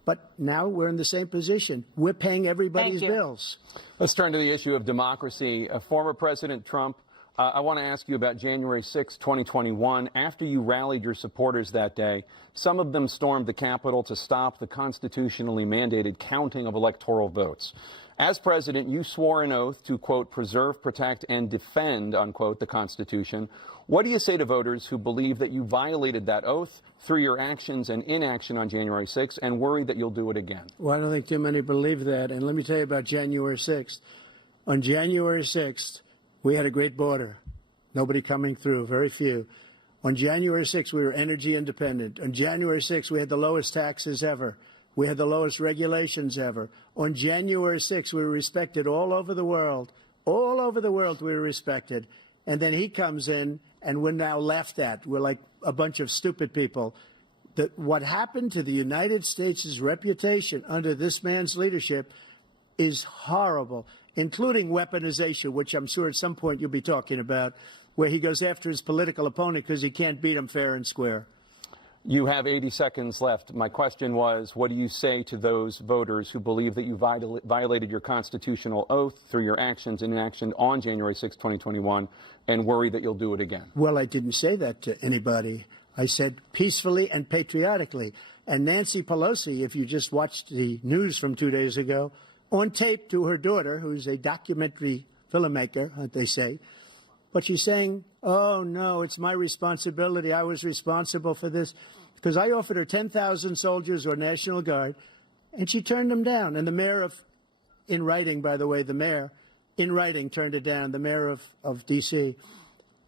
But now we're in the same position. We're paying everybody's bills. Let's turn to the issue of democracy. Former President Trump, I want to ask you about January 6, 2021. After you rallied your supporters that day, some of them stormed the Capitol to stop the constitutionally mandated counting of electoral votes. As president, you swore an oath to, quote, preserve, protect, and defend, unquote, the Constitution. What do you say to voters who believe that you violated that oath through your actions and inaction on January 6th and worry that you'll do it again? Well, I don't think too many believe that. And let me tell you about January 6th. On January 6th, we had a great border. Nobody coming through, very few. On January 6th, we were energy independent. On January 6th, we had the lowest taxes ever. We had the lowest regulations ever. On January 6th, we were respected all over the world. All over the world, we were respected. and then he comes in, and we're now laughed at. We're like a bunch of stupid people. That what happened to the United States' reputation under this man's leadership is horrible, including weaponization, which I'm sure at some point you'll be talking about, where he goes after his political opponent because he can't beat him fair and square. You have 80 seconds left. My question was, what do you say to those voters who believe that you violated your constitutional oath through your actions and inaction on January 6, 2021, and worry that you'll do it again? Well, I didn't say that to anybody. I said peacefully and patriotically. And Nancy Pelosi, if you just watched the news from 2 days ago, on tape to her daughter, who's a documentary filmmaker, they say, but she's saying, oh, no, it's my responsibility. I was responsible for this. Because I offered her 10,000 soldiers or National Guard, and she turned them down. And the mayor in writing, by the way, the mayor, in writing, turned it down, the mayor of D.C.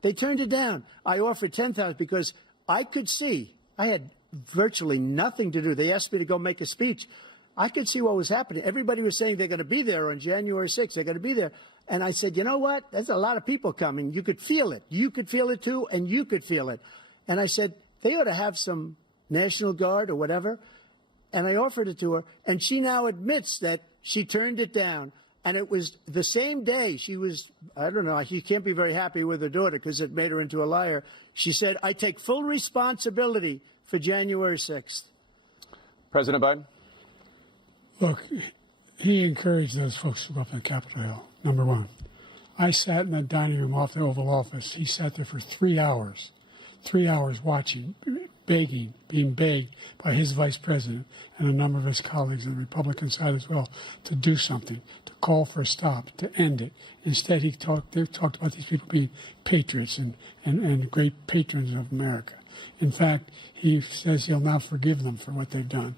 They turned it down. I offered 10,000 because I could see, I had virtually nothing to do. They asked me to go make a speech. I could see what was happening. Everybody was saying they're going to be there on January 6th. They're going to be there. And I said, you know what? There's a lot of people coming. You could feel it. You could feel it, too, and you could feel it. And I said, they ought to have some National Guard or whatever. And I offered it to her. And she now admits that she turned it down. And it was the same day she was, I don't know, she can't be very happy with her daughter because it made her into a liar. She said, I take full responsibility for January 6th. President Biden? Look, he encouraged those folks to go up on Capitol Hill, number one. I sat in the dining room off the Oval Office. He sat there for 3 hours watching, begging, being begged by his vice president and a number of his colleagues on the Republican side as well to do something, to call for a stop, to end it. Instead, they talked about these people being patriots and great patrons of America. In fact, he says he'll now forgive them for what they've done.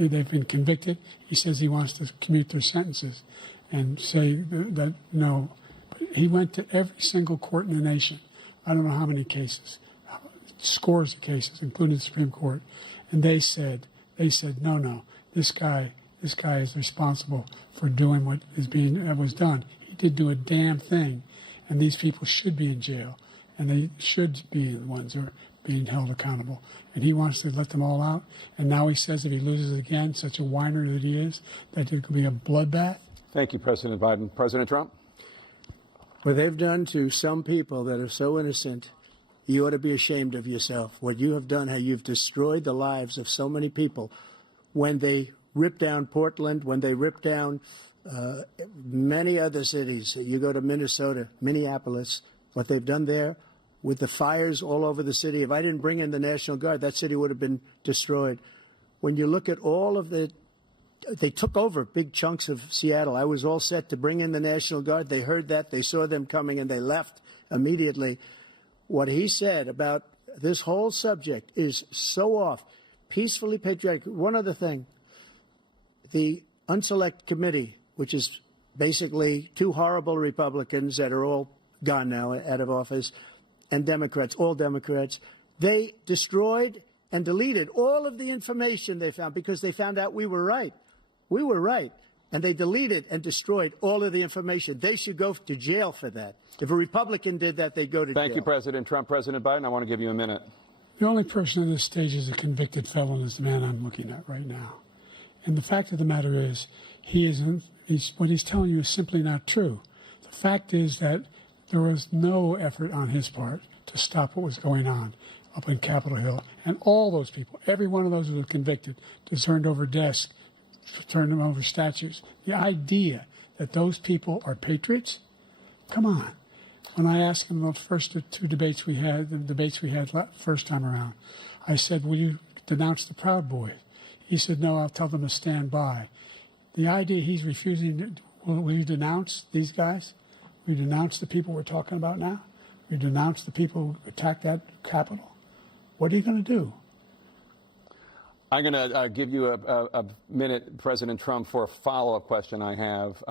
They've been convicted. He says he wants to commute their sentences and say that no. But he went to every single court in the nation. I don't know how many cases, scores of cases, including the Supreme Court, and they said, no, this guy is responsible for doing what was done. He did do a damn thing, and these people should be in jail, and they should be the ones who are being held accountable. And he wants to let them all out. And now he says if he loses again, such a whiner that he is, that it could be a bloodbath. Thank you, President Biden. President Trump? What they've done to some people that are so innocent, you ought to be ashamed of yourself. What you have done, how you've destroyed the lives of so many people. When they ripped down Portland, when they ripped down many other cities, you go to Minnesota, Minneapolis, what they've done there with the fires all over the city. If I didn't bring in the National Guard, that city would have been destroyed. When you look at all of they took over big chunks of Seattle. I was all set to bring in the National Guard. They heard that. They saw them coming, and they left immediately. What he said about this whole subject is so off. Peacefully patriotic. One other thing. The Unselect Committee, which is basically two horrible Republicans that are all gone now, out of office, and Democrats, all Democrats, they destroyed and deleted all of the information they found because they found out we were right. We were right. And they deleted and destroyed all of the information. They should go to jail for that. If a Republican did that, they'd go to jail. Thank you, President Trump. President Biden, I want to give you a minute. The only person on this stage is a convicted felon is the man I'm looking at right now. And the fact of the matter is, what he's telling you is simply not true. The fact is that there was no effort on his part to stop what was going on up in Capitol Hill. And all those people, every one of those who were convicted, turned over desks, turned them over statues. The idea that those people are patriots? Come on. When I asked him the first two debates we had, the debates we had first time around, I said, will you denounce the Proud Boys? He said, no, I'll tell them to stand by. The idea he's refusing, will you denounce these guys? We denounce the people we're talking about now. We denounce the people who attacked that Capitol. What are you going to do? I'm going to give you a minute, President Trump, for a follow-up question I have.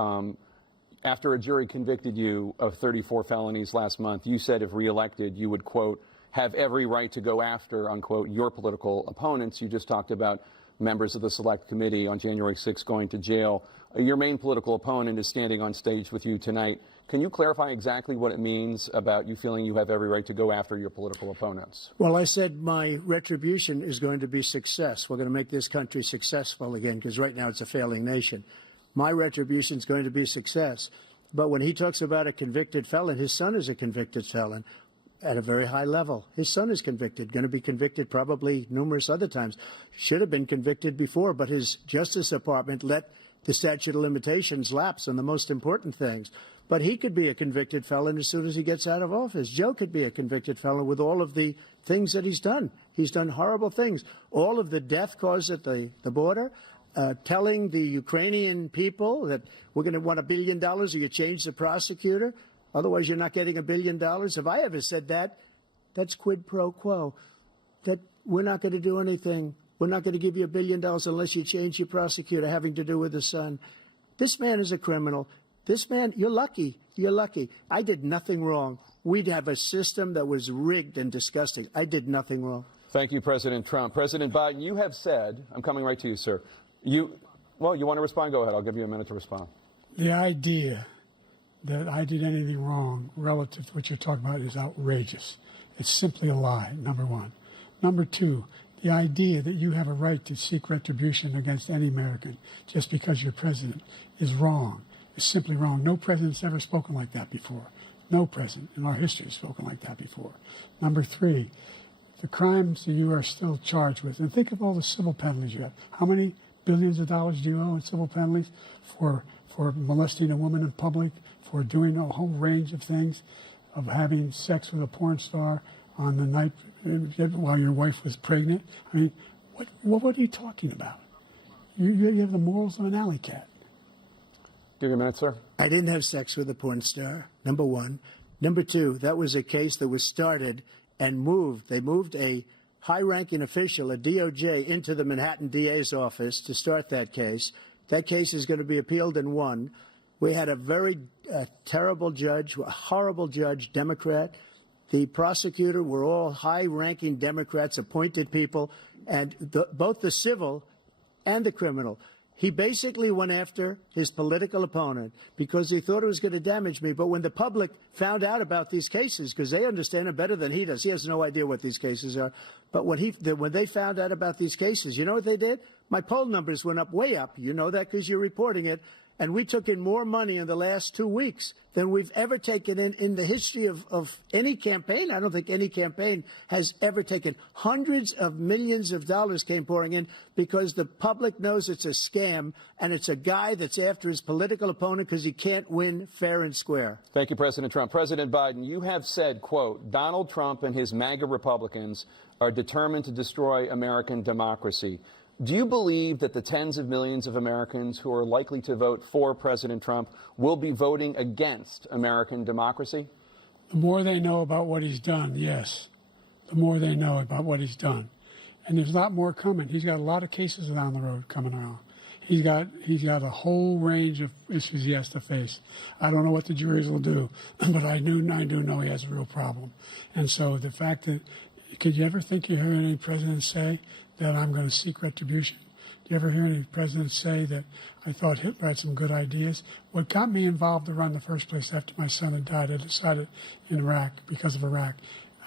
After a jury convicted you of 34 felonies last month, you said if reelected, you would, quote, have every right to go after, unquote, your political opponents. You just talked about members of the Select Committee on January 6th going to jail. Your main political opponent is standing on stage with you tonight. Can you clarify exactly what it means about you feeling you have every right to go after your political opponents? Well, I said my retribution is going to be success. We're going to make this country successful again, because right now it's a failing nation. My retribution is going to be success. But when he talks about a convicted felon, his son is a convicted felon at a very high level. His son is convicted, going to be convicted probably numerous other times. Should have been convicted before, but his Justice Department let the statute of limitations lapse on the most important things. But he could be a convicted felon as soon as he gets out of office. Joe could be a convicted felon with all of the things that he's done. He's done horrible things. All of the death caused at the border, telling the Ukrainian people that we're going to want $1 billion or you change the prosecutor. Otherwise, you're not getting $1 billion. If I ever said that, that's quid pro quo. That we're not going to do anything. We're not going to give you $1 billion unless you change your prosecutor, having to do with the son. This man is a criminal. This man, you're lucky. You're lucky. I did nothing wrong. We'd have a system that was rigged and disgusting. I did nothing wrong. Thank you, President Trump. President Biden, you have said, I'm coming right to you, sir. You want to respond? Go ahead. I'll give you a minute to respond. The idea that I did anything wrong relative to what you're talking about is outrageous. It's simply a lie, number one. Number two, the idea that you have a right to seek retribution against any American just because you're president is wrong. It's simply wrong. No president's ever spoken like that before. No president in our history has spoken like that before. Number three, the crimes that you are still charged with, and think of all the civil penalties you have. How many billions of dollars do you owe in civil penalties for molesting a woman in public, for doing a whole range of things, of having sex with a porn star on the night while your wife was pregnant? I mean, what are you talking about? You have the morals of an alley cat. Give you a minute, sir. I didn't have sex with a porn star, number one. Number two, that was a case that was started and moved. They moved a high-ranking official, a DOJ, into the Manhattan DA's office to start that case. That case is going to be appealed and won. We had a very terrible judge, a horrible judge, Democrat. The prosecutor were all high-ranking Democrats, appointed people, and both the civil and the criminal. He basically went after his political opponent because he thought it was going to damage me. But when the public found out about these cases, because they understand it better than he does, he has no idea what these cases are. But when they found out about these cases, you know what they did? My poll numbers went up, way up. You know that because you're reporting it. And we took in more money in the last 2 weeks than we've ever taken in the history of any campaign. I don't think any campaign has ever taken. Hundreds of millions of dollars came pouring in because the public knows it's a scam, and it's a guy that's after his political opponent because he can't win fair and square. Thank you, President Trump. President Biden, you have said, quote, Donald Trump and his MAGA Republicans are determined to destroy American democracy. Do you believe that the tens of millions of Americans who are likely to vote for President Trump will be voting against American democracy? The more they know about what he's done, yes. The more they know about what he's done. And there's a lot more coming. He's got a lot of cases down the road coming around. He's got a whole range of issues he has to face. I don't know what the juries will do, but I do know he has a real problem. And so the fact that, could you ever think you heard any president say that I'm going to seek retribution? Do you ever hear any president say that I thought Hitler had some good ideas? What got me involved to run in the first place after my son had died, I decided in Iraq, because of Iraq,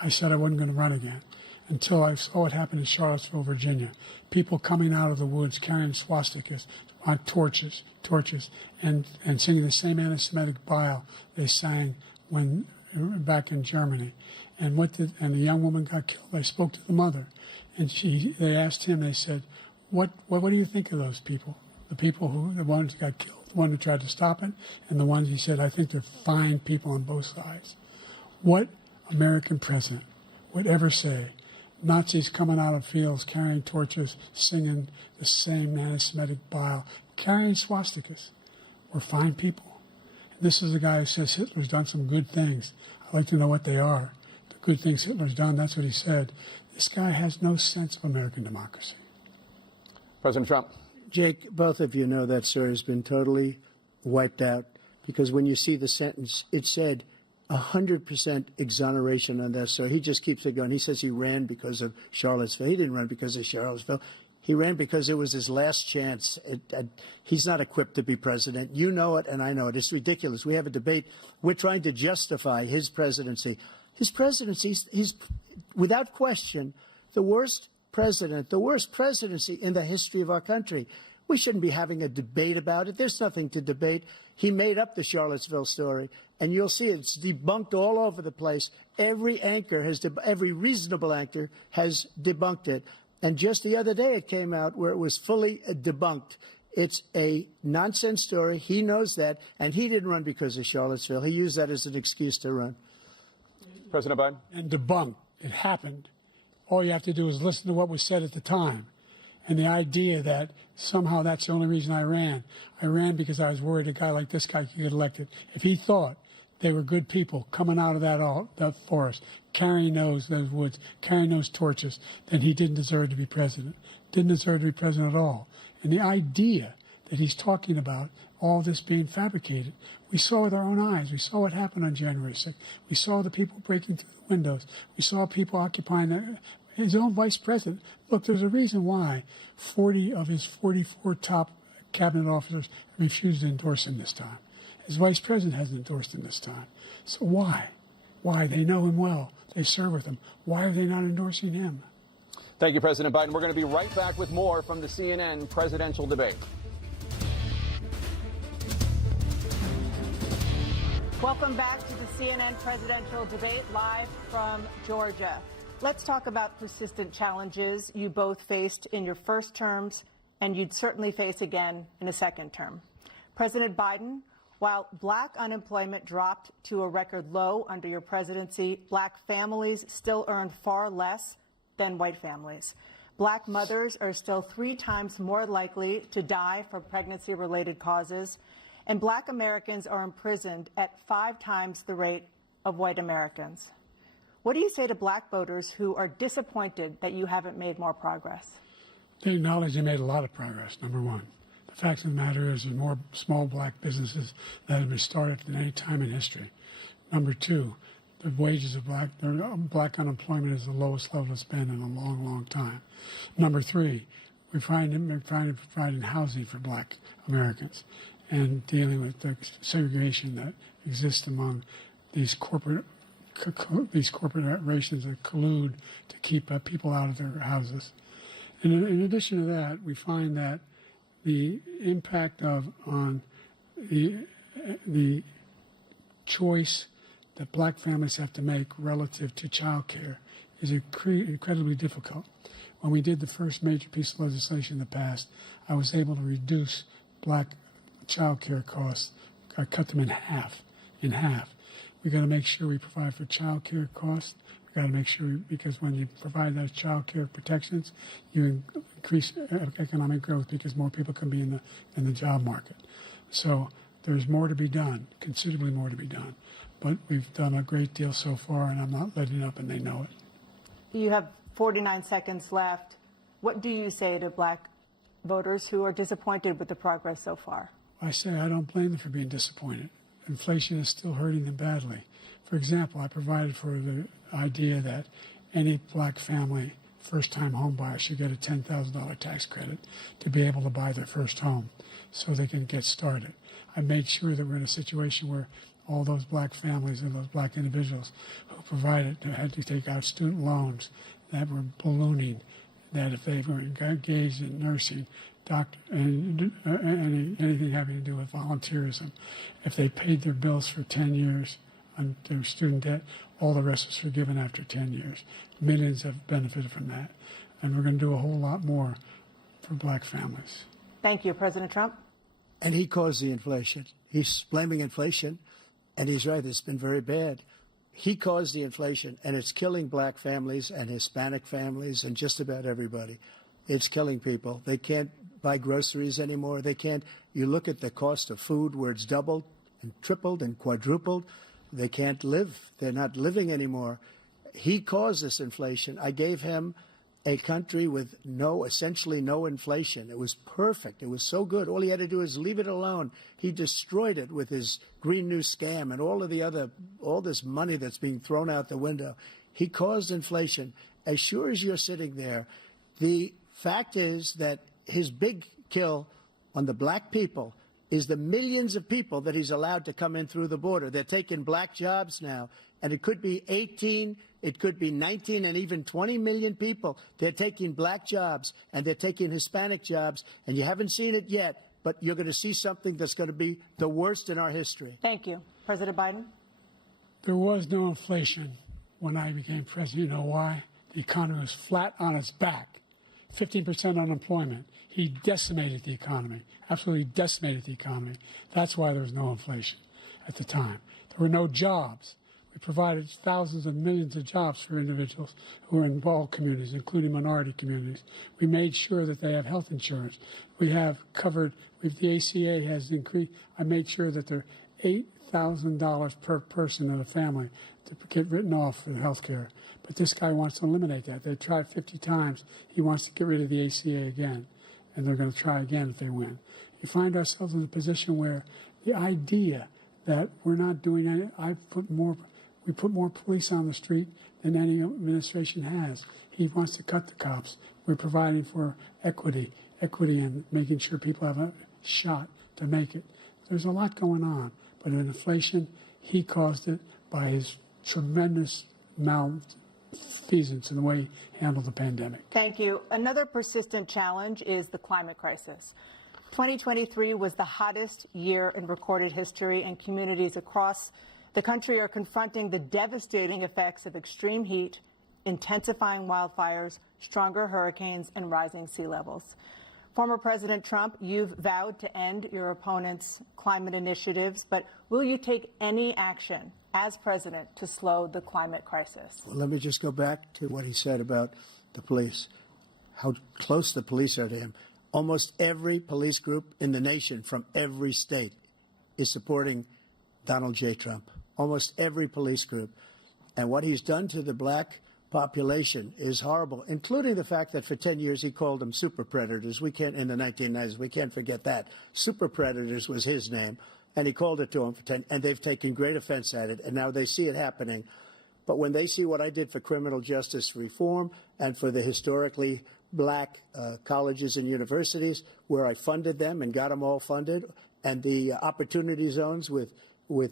I said I wasn't going to run again until I saw what happened in Charlottesville, Virginia. People coming out of the woods carrying swastikas on torches, and singing the same anti-Semitic bile they sang when back in Germany. And the young woman got killed. I spoke to the mother. And they asked him, they said, what do you think of those people? The ones who got killed, the one who tried to stop it, and the ones, he said, I think they're fine people on both sides. What American president would ever say, Nazis coming out of fields, carrying torches, singing the same anti-Semitic bile, carrying swastikas, were fine people? And this is the guy who says Hitler's done some good things. I'd like to know what they are. The good things Hitler's done, that's what he said. This guy has no sense of American democracy. President Trump. Jake, both of you know that story has been totally wiped out, because when you see the sentence, it said 100% exoneration on that story. He just keeps it going. He says he ran because of Charlottesville. He didn't run because of Charlottesville. He ran because it was his last chance. He's not equipped to be president. You know it, and I know it. It's ridiculous. We have a debate. We're trying to justify his presidency. His presidency, he's without question the worst president, the worst presidency in the history of our country. We shouldn't be having a debate about it. There's nothing to debate. He made up the Charlottesville story, and you'll see it's debunked all over the place. Every reasonable anchor has debunked it. And just the other day it came out where it was fully debunked. It's a nonsense story. He knows that, and he didn't run because of Charlottesville. He used that as an excuse to run. President Biden? And debunked. It happened. All you have to do is listen to what was said at the time. And the idea that somehow that's the only reason I ran because I was worried a guy like this guy could get elected. If he thought they were good people coming out of that forest, carrying those woods, carrying those torches, then he didn't deserve to be president. Didn't deserve to be president at all. And the idea that he's talking about all this being fabricated, we saw with our own eyes. We saw what happened on January 6th. We saw the people breaking through the windows. We saw people occupying his own vice president. Look, there's a reason why 40 of his 44 top cabinet officers refused to endorse him this time. His vice president hasn't endorsed him this time. So why? Why? They know him well. They serve with him. Why are they not endorsing him? Thank you, President Biden. We're going to be right back with more from the CNN presidential debate. Welcome back to the CNN presidential debate live from Georgia. Let's talk about persistent challenges you both faced in your first terms and you'd certainly face again in a second term. President Biden, while black unemployment dropped to a record low under your presidency, black families still earn far less than white families. Black mothers are still 3 times more likely to die from pregnancy-related causes, and black Americans are imprisoned at 5 times the rate of white Americans. What do you say to black voters who are disappointed that you haven't made more progress? They acknowledge they made a lot of progress, number one. The fact of the matter is there's more small black businesses that have been started than any time in history. Number two, the wages of black unemployment is the lowest level it's been in a long, long time. Number three, we're trying to provide housing for black Americans and dealing with the segregation that exists among these corporations that collude to keep people out of their houses. And in addition to that, we find that the impact on the choice that black families have to make relative to child care is incredibly difficult. When we did the first major piece of legislation in the past, I was able to reduce black child care costs. I cut them in half. We got to make sure we provide for child care costs. We got to make sure, because when you provide those child care protections, you increase economic growth because more people can be in the job market. So there's more to be done, considerably more to be done. But we've done a great deal so far, and I'm not letting up, and they know it. You have 49 seconds left. What do you say to black voters who are disappointed with the progress so far? I say I don't blame them for being disappointed. Inflation is still hurting them badly. For example, I provided for the idea that any black family, first-time home buyer, should get a $10,000 tax credit to be able to buy their first home so they can get started. I made sure that we're in a situation where all those black families and those black individuals who had to take out student loans that were ballooning, that if they were engaged in nursing, anything having to do with volunteerism, if they paid their bills for 10 years on their student debt, all the rest was forgiven after 10 years. Millions have benefited from that. And we're going to do a whole lot more for black families. Thank you, President Trump. And he caused the inflation. He's blaming inflation, and he's right, it's been very bad. He caused the inflation, and it's killing black families and Hispanic families and just about everybody. It's killing people. They can't buy groceries anymore. They can't. You look at the cost of food where it's doubled and tripled and quadrupled. They can't live. They're not living anymore. He caused this inflation. I gave him a country with essentially no inflation. It was perfect. It was so good. All he had to do is leave it alone. He destroyed it with his Green New scam and all this money that's being thrown out the window. He caused inflation. As sure as you're sitting there, the Fact is that his big kill on the black people is the millions of people that he's allowed to come in through the border. They're taking black jobs now, and it could be 18, it could be 19, and even 20 million people. They're taking black jobs, and they're taking Hispanic jobs, and you haven't seen it yet, but you're going to see something that's going to be the worst in our history. Thank you. President Biden? There was no inflation when I became president. You know why? The economy was flat on its back. 15% unemployment. He decimated the economy, absolutely decimated the economy. That's why there was no inflation at the time. There were no jobs. We provided thousands of millions of jobs for individuals who are in all communities, including minority communities. We made sure that they have health insurance. We have covered, if the ACA has increased, I made sure that they're $8,000 per person in a family to get written off for health care. But this guy wants to eliminate that. They tried 50 times. He wants to get rid of the ACA again, and they're going to try again if they win. You find ourselves in a position where the idea that we're not doing any, we put more police on the street than any administration has. He wants to cut the cops. We're providing for equity and making sure people have a shot to make it. There's a lot going on, but in inflation, he caused it by his tremendous malfeasance in the way he handled the pandemic. Thank you. Another persistent challenge is the climate crisis. 2023 was the hottest year in recorded history, and communities across the country are confronting the devastating effects of extreme heat, intensifying wildfires, stronger hurricanes, and rising sea levels. Former President Trump, you've vowed to end your opponent's climate initiatives, but will you take any action as president to slow the climate crisis? Well, let me just go back to what he said about the police, how close the police are to him. Almost every police group in the nation from every state is supporting Donald J. Trump. Almost every police group. And what he's done to the black population is horrible, including the fact that for 10 years he called them super predators. We can't, in the 1990s, we can't forget that. Super predators was his name, and he called it to them for 10, and they've taken great offense at it, and now they see it happening. But when they see what I did for criminal justice reform and for the historically black colleges and universities, where I funded them and got them all funded, and the opportunity zones with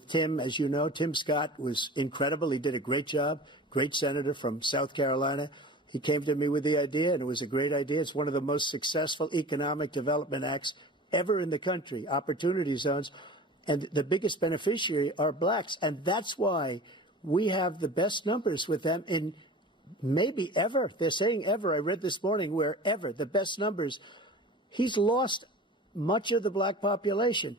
Tim, as you know, Tim Scott was incredible. He did a great job, great senator from South Carolina. He came to me with the idea, and it was a great idea. It's one of the most successful economic development acts ever in the country, opportunity zones. And the biggest beneficiary are blacks. And that's why we have the best numbers with them in maybe ever. They're saying ever. I read this morning where ever, the best numbers. He's lost much of the black population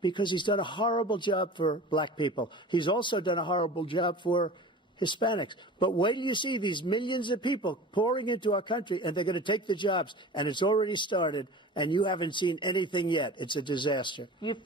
because he's done a horrible job for black people. He's also done a horrible job for Hispanics. But wait till you see these millions of people pouring into our country, and they're going to take the jobs, and it's already started, and you haven't seen anything yet. It's a disaster. You've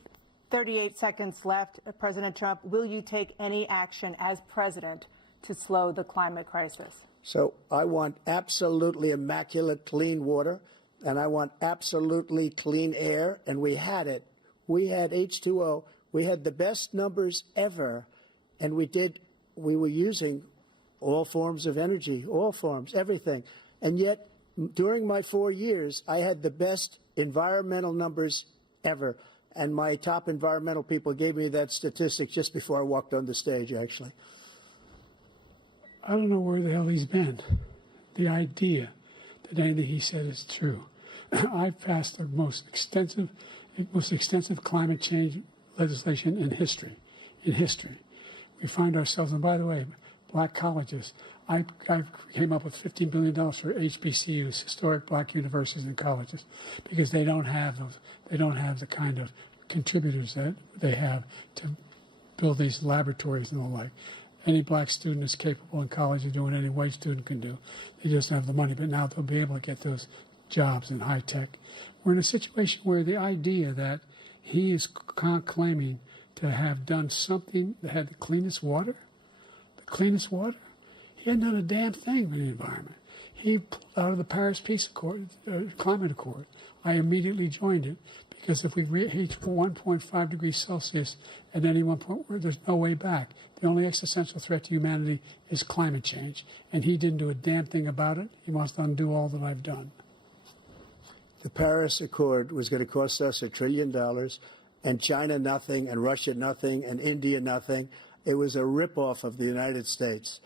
38 seconds left. President Trump, will you take any action as president to slow the climate crisis? So I want absolutely immaculate clean water, and I want absolutely clean air, and we had it. We had H2O. We had the best numbers ever, and we were using all forms of energy, all forms, everything. And yet, during my 4 years, I had the best environmental numbers ever. And my top environmental people gave me that statistic just before I walked on the stage, actually. I don't know where the hell he's been. The idea that anything he said is true. I've passed the most extensive climate change legislation in history. We find ourselves, and by the way, black colleges, I came up with $15 billion for HBCUs, historic black universities and colleges, because they don't have the kind of contributors that they have to build these laboratories and the like. Any black student is capable in college of doing any white student can do. They just don't have the money, but now they'll be able to get those jobs in high tech. We're in a situation where the idea that he is claiming to have done something that had the cleanest water, he hadn't done a damn thing for the environment. He pulled out of the Paris Climate Accord. I immediately joined it because if we reach 1.5 degrees Celsius at any one point, there's no way back. The only existential threat to humanity is climate change, and he didn't do a damn thing about it. He wants to undo all that I've done. the Paris Accord was going to cost us $1 trillion, and China nothing, and Russia nothing, and India nothing. It was a ripoff of the United States.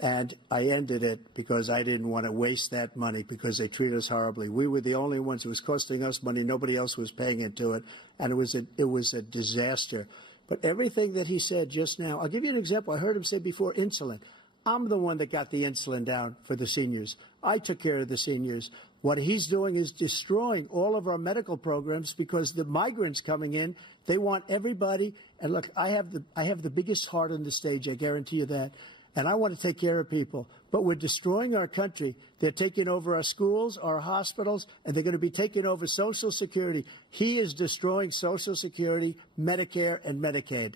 And I ended it because I didn't want to waste that money because they treat us horribly. We were the only ones. It was costing us money. Nobody else was paying into it. And it was a disaster. But everything that he said just now, I'll give you an example. I heard him say before insulin. I'm the one that got the insulin down for the seniors. I took care of the seniors. What he's doing is destroying all of our medical programs because the migrants coming in, they want everybody. And look, I have the biggest heart on the stage. I guarantee you that. And I want to take care of people. But we're destroying our country. They're taking over our schools, our hospitals, and they're going to be taking over Social Security. He is destroying Social Security, Medicare, and Medicaid.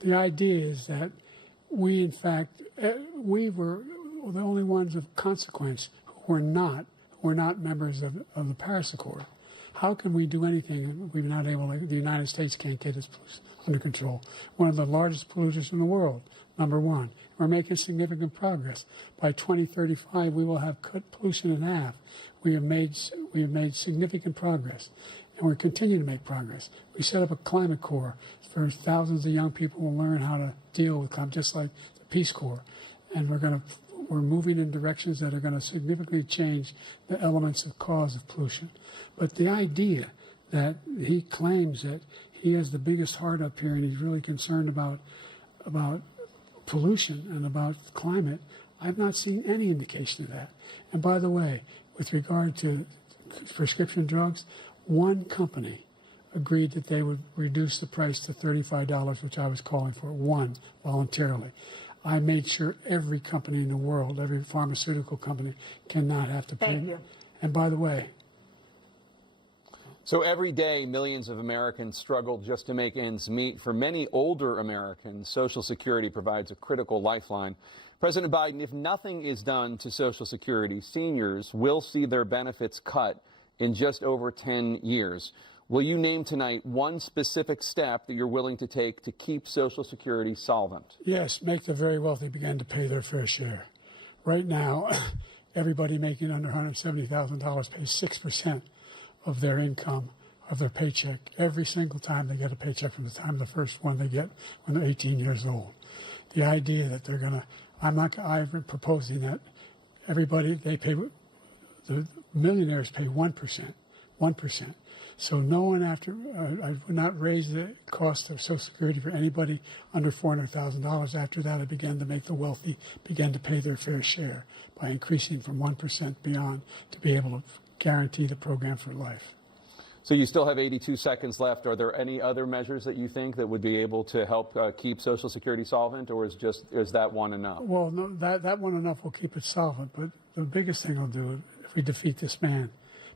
The idea is that we, in fact, we were the only ones of consequence who were not members of the Paris Accord. How can we do anything if we're not able to, the United States can't get its pollution under control? One of the largest polluters in the world, number one. We're making significant progress. By 2035, we will have cut pollution in half. We have made significant progress, and we're continuing to make progress. We set up a climate corps for thousands of young people who will learn how to deal with climate, just like the Peace Corps. And we're moving in directions that are going to significantly change the elements of cause of pollution. But the idea that he claims that he has the biggest heart up here and he's really concerned about pollution and about climate, I've not seen any indication of that. And by the way, with regard to prescription drugs, one company agreed that they would reduce the price to $35, which I was calling for, one, voluntarily. I made sure every company in the world, every pharmaceutical company, cannot have to pay. Thank you. And by the way, so every day, millions of Americans struggle just to make ends meet. For many older Americans, Social Security provides a critical lifeline. President Biden, if nothing is done to Social Security, seniors will see their benefits cut in just over 10 years. Will you name tonight one specific step that you're willing to take to keep Social Security solvent? yes, make the very wealthy begin to pay their fair share. Right now, everybody making under $170,000 pays 6% of their income, of their paycheck, every single time they get a paycheck from the time of the first one they get when they're 18 years old. The idea that they're going to, I'm proposing that everybody, the millionaires pay 1%. So no one I would not raise the cost of Social Security for anybody under $400,000. After that, I began to make the wealthy begin to pay their fair share by increasing from 1% beyond to be able to guarantee the program for life. So you still have 82 seconds left. Are there any other measures that you think that would be able to help keep Social Security solvent, or is that one enough? Well, no, that one enough will keep it solvent. But the biggest thing will do if we defeat this man,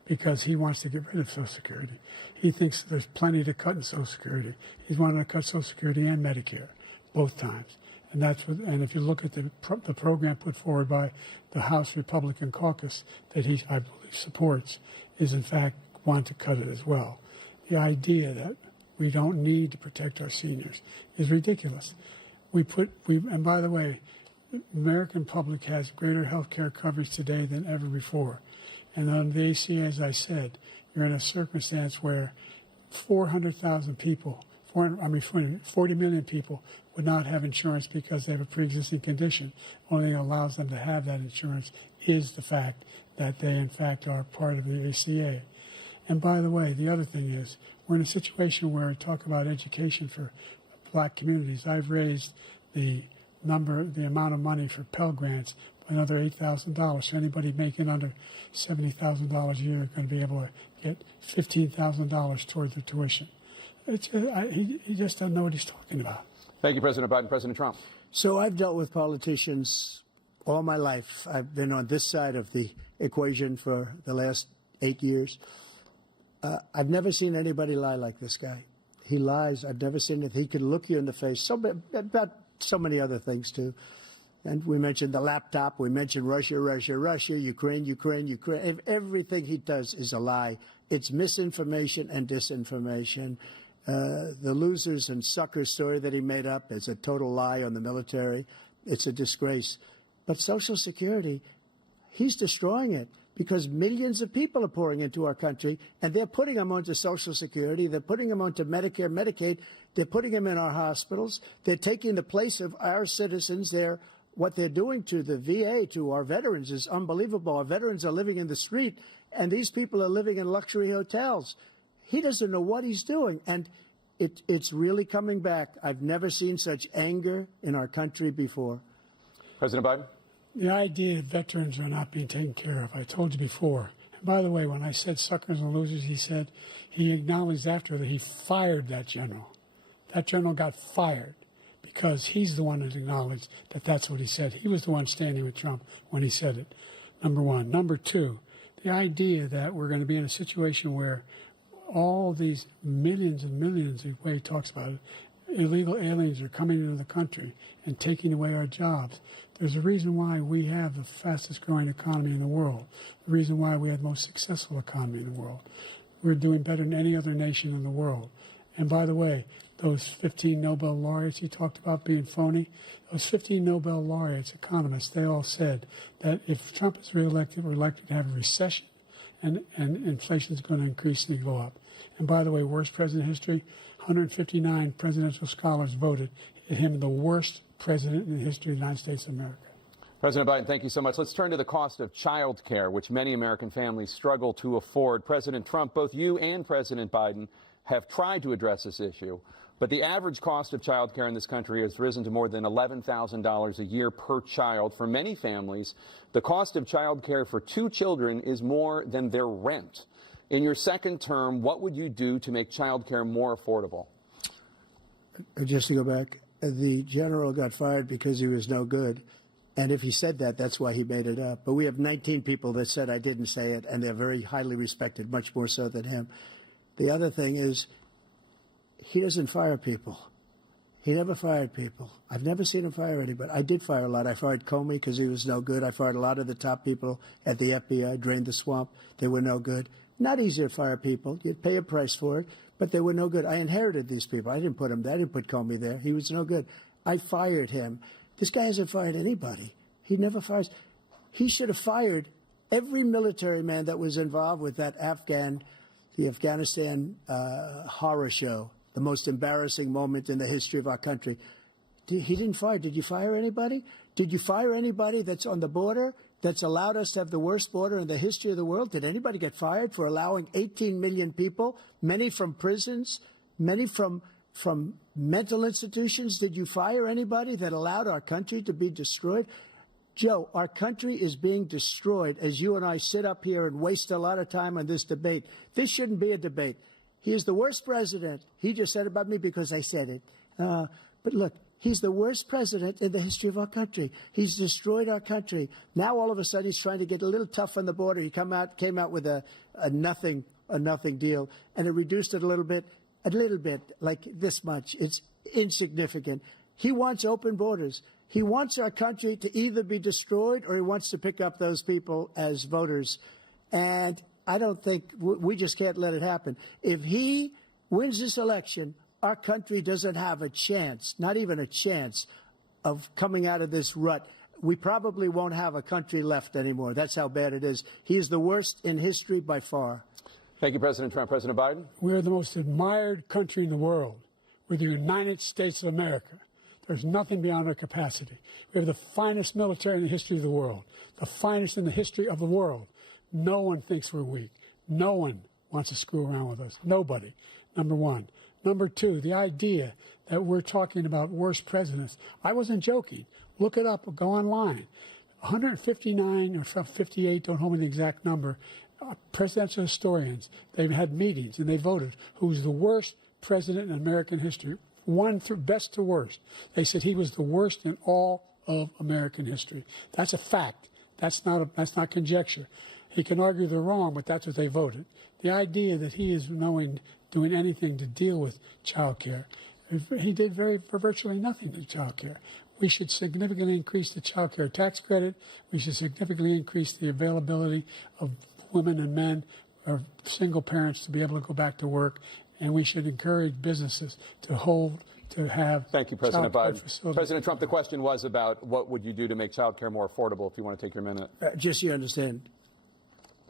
because he wants to get rid of Social Security. He thinks there's plenty to cut in Social Security. He's wanting to cut Social Security and Medicare, both times. And and if you look at the program put forward by the House Republican caucus that I believe supports, is in fact want to cut it as well. The idea that we don't need to protect our seniors is ridiculous. And by the way, the American public has greater health care coverage today than ever before. And on the ACA, as I said, you're in a circumstance where 400,000 people, 40 million people would not have insurance because they have a pre-existing condition. Only thing that allows them to have that insurance is the fact that they, in fact, are part of the ACA. And by the way, the other thing is, we're in a situation where I talk about education for black communities. I've raised the amount of money for Pell Grants by another $8,000. So anybody making under $70,000 a year is going to be able to get $15,000 toward their tuition. He just doesn't know what he's talking about. Thank you, President Biden. President Trump. So I've dealt with politicians all my life. I've been on this side of the equation for the last 8 years. I've never seen anybody lie like this guy. He lies. I've never seen it. He can look you in the face. About so many other things, too. And we mentioned the laptop. We mentioned Russia, Ukraine. Everything he does is a lie. It's misinformation and disinformation. The losers and suckers story that he made up is a total lie on the military. It's a disgrace. But Social Security, he's destroying it because millions of people are pouring into our country, and they're putting them onto Social Security. They're putting them onto Medicare, Medicaid. They're putting them in our hospitals. They're taking the place of our citizens. What they're doing to the VA, to our veterans, is unbelievable. Our veterans are living in the street, and these people are living in luxury hotels. He doesn't know what he's doing, and it's really coming back. I've never seen such anger in our country before. President Biden? The idea that veterans are not being taken care of, I told you before. And by the way, when I said suckers and losers, he acknowledged after that he fired that general. That general got fired because he's the one that acknowledged that that's what he said. He was the one standing with Trump when he said it, number one. Number two, the idea that we're going to be in a situation where all these millions and millions, the way he talks about it, illegal aliens are coming into the country and taking away our jobs. There's a reason why we have the fastest growing economy in the world, the reason why we have the most successful economy in the world. We're doing better than any other nation in the world. And by the way, those 15 Nobel laureates he talked about being phony, those 15 Nobel laureates, economists, they all said that if Trump is reelected, we're likely to have a recession and inflation is going to increase and go up. And by the way, worst president in history, 159 presidential scholars voted him the worst president in the history of the United States of America. President Biden, thank you so much. Let's turn to the cost of child care, which many American families struggle to afford. President Trump, both you and President Biden have tried to address this issue, but the average cost of child care in this country has risen to more than $11,000 a year per child. For many families, the cost of child care for 2 children is more than their rent. In your second term, what would you do to make child care more affordable? Just to go back, the general got fired because he was no good. And if he said that, that's why he made it up. But we have 19 people that said I didn't say it, and they're very highly respected, much more so than him. The other thing is, he doesn't fire people. He never fired people. I've never seen him fire anybody. I did fire a lot. I fired Comey because he was no good. I fired a lot of the top people at the FBI, drained the swamp. They were no good. Not easy to fire people. You'd pay a price for it, but they were no good. I inherited these people. I didn't put him there. I didn't put Comey there. He was no good. I fired him. This guy hasn't fired anybody. He never fires. He should have fired every military man that was involved with that the Afghanistan horror show, the most embarrassing moment in the history of our country. He didn't fire. Did you fire anybody? Did you fire anybody that's on the border that's allowed us to have the worst border in the history of the world? Did anybody get fired for allowing 18 million people, many from prisons, many from mental institutions? Did you fire anybody that allowed our country to be destroyed? Joe, our country is being destroyed as you and I sit up here and waste a lot of time on this debate. This shouldn't be a debate. He is the worst president. He just said about me because I said it. But look, he's the worst president in the history of our country. He's destroyed our country. Now all of a sudden he's trying to get a little tough on the border. He came out with a nothing deal, and it reduced it a little bit, like this much. It's insignificant. He wants open borders. He wants our country to either be destroyed or he wants to pick up those people as voters. And I don't think we just can't let it happen. If he wins this election, our country doesn't have a chance, not even a chance, of coming out of this rut. We probably won't have a country left anymore. That's how bad it is. He is the worst in history by far. Thank you, President Trump. President Biden? We're the most admired country in the world. We're the United States of America. There's nothing beyond our capacity. We have the finest military in the history of the world, the finest in the history of the world. No one thinks we're weak. No one wants to screw around with us. Nobody, number one. Number two, the idea that we're talking about worst presidents. I wasn't joking. Look it up or go online. 159 or 58, don't hold me the exact number, presidential historians, they've had meetings and they voted who's the worst president in American history. One through best to worst. They said he was the worst in all of American history. That's a fact. That's not conjecture. He can argue they're wrong, but that's what they voted. The idea that he is doing anything to deal with child care, he did for virtually nothing to child care. We should significantly increase the child care tax credit. We should significantly increase the availability of women and men or single parents to be able to go back to work. And we should encourage businesses to hold to have. Thank you, President Biden. Facilities. President Trump, the question was about what would you do to make child care more affordable, if you want to take your minute. Just so you understand,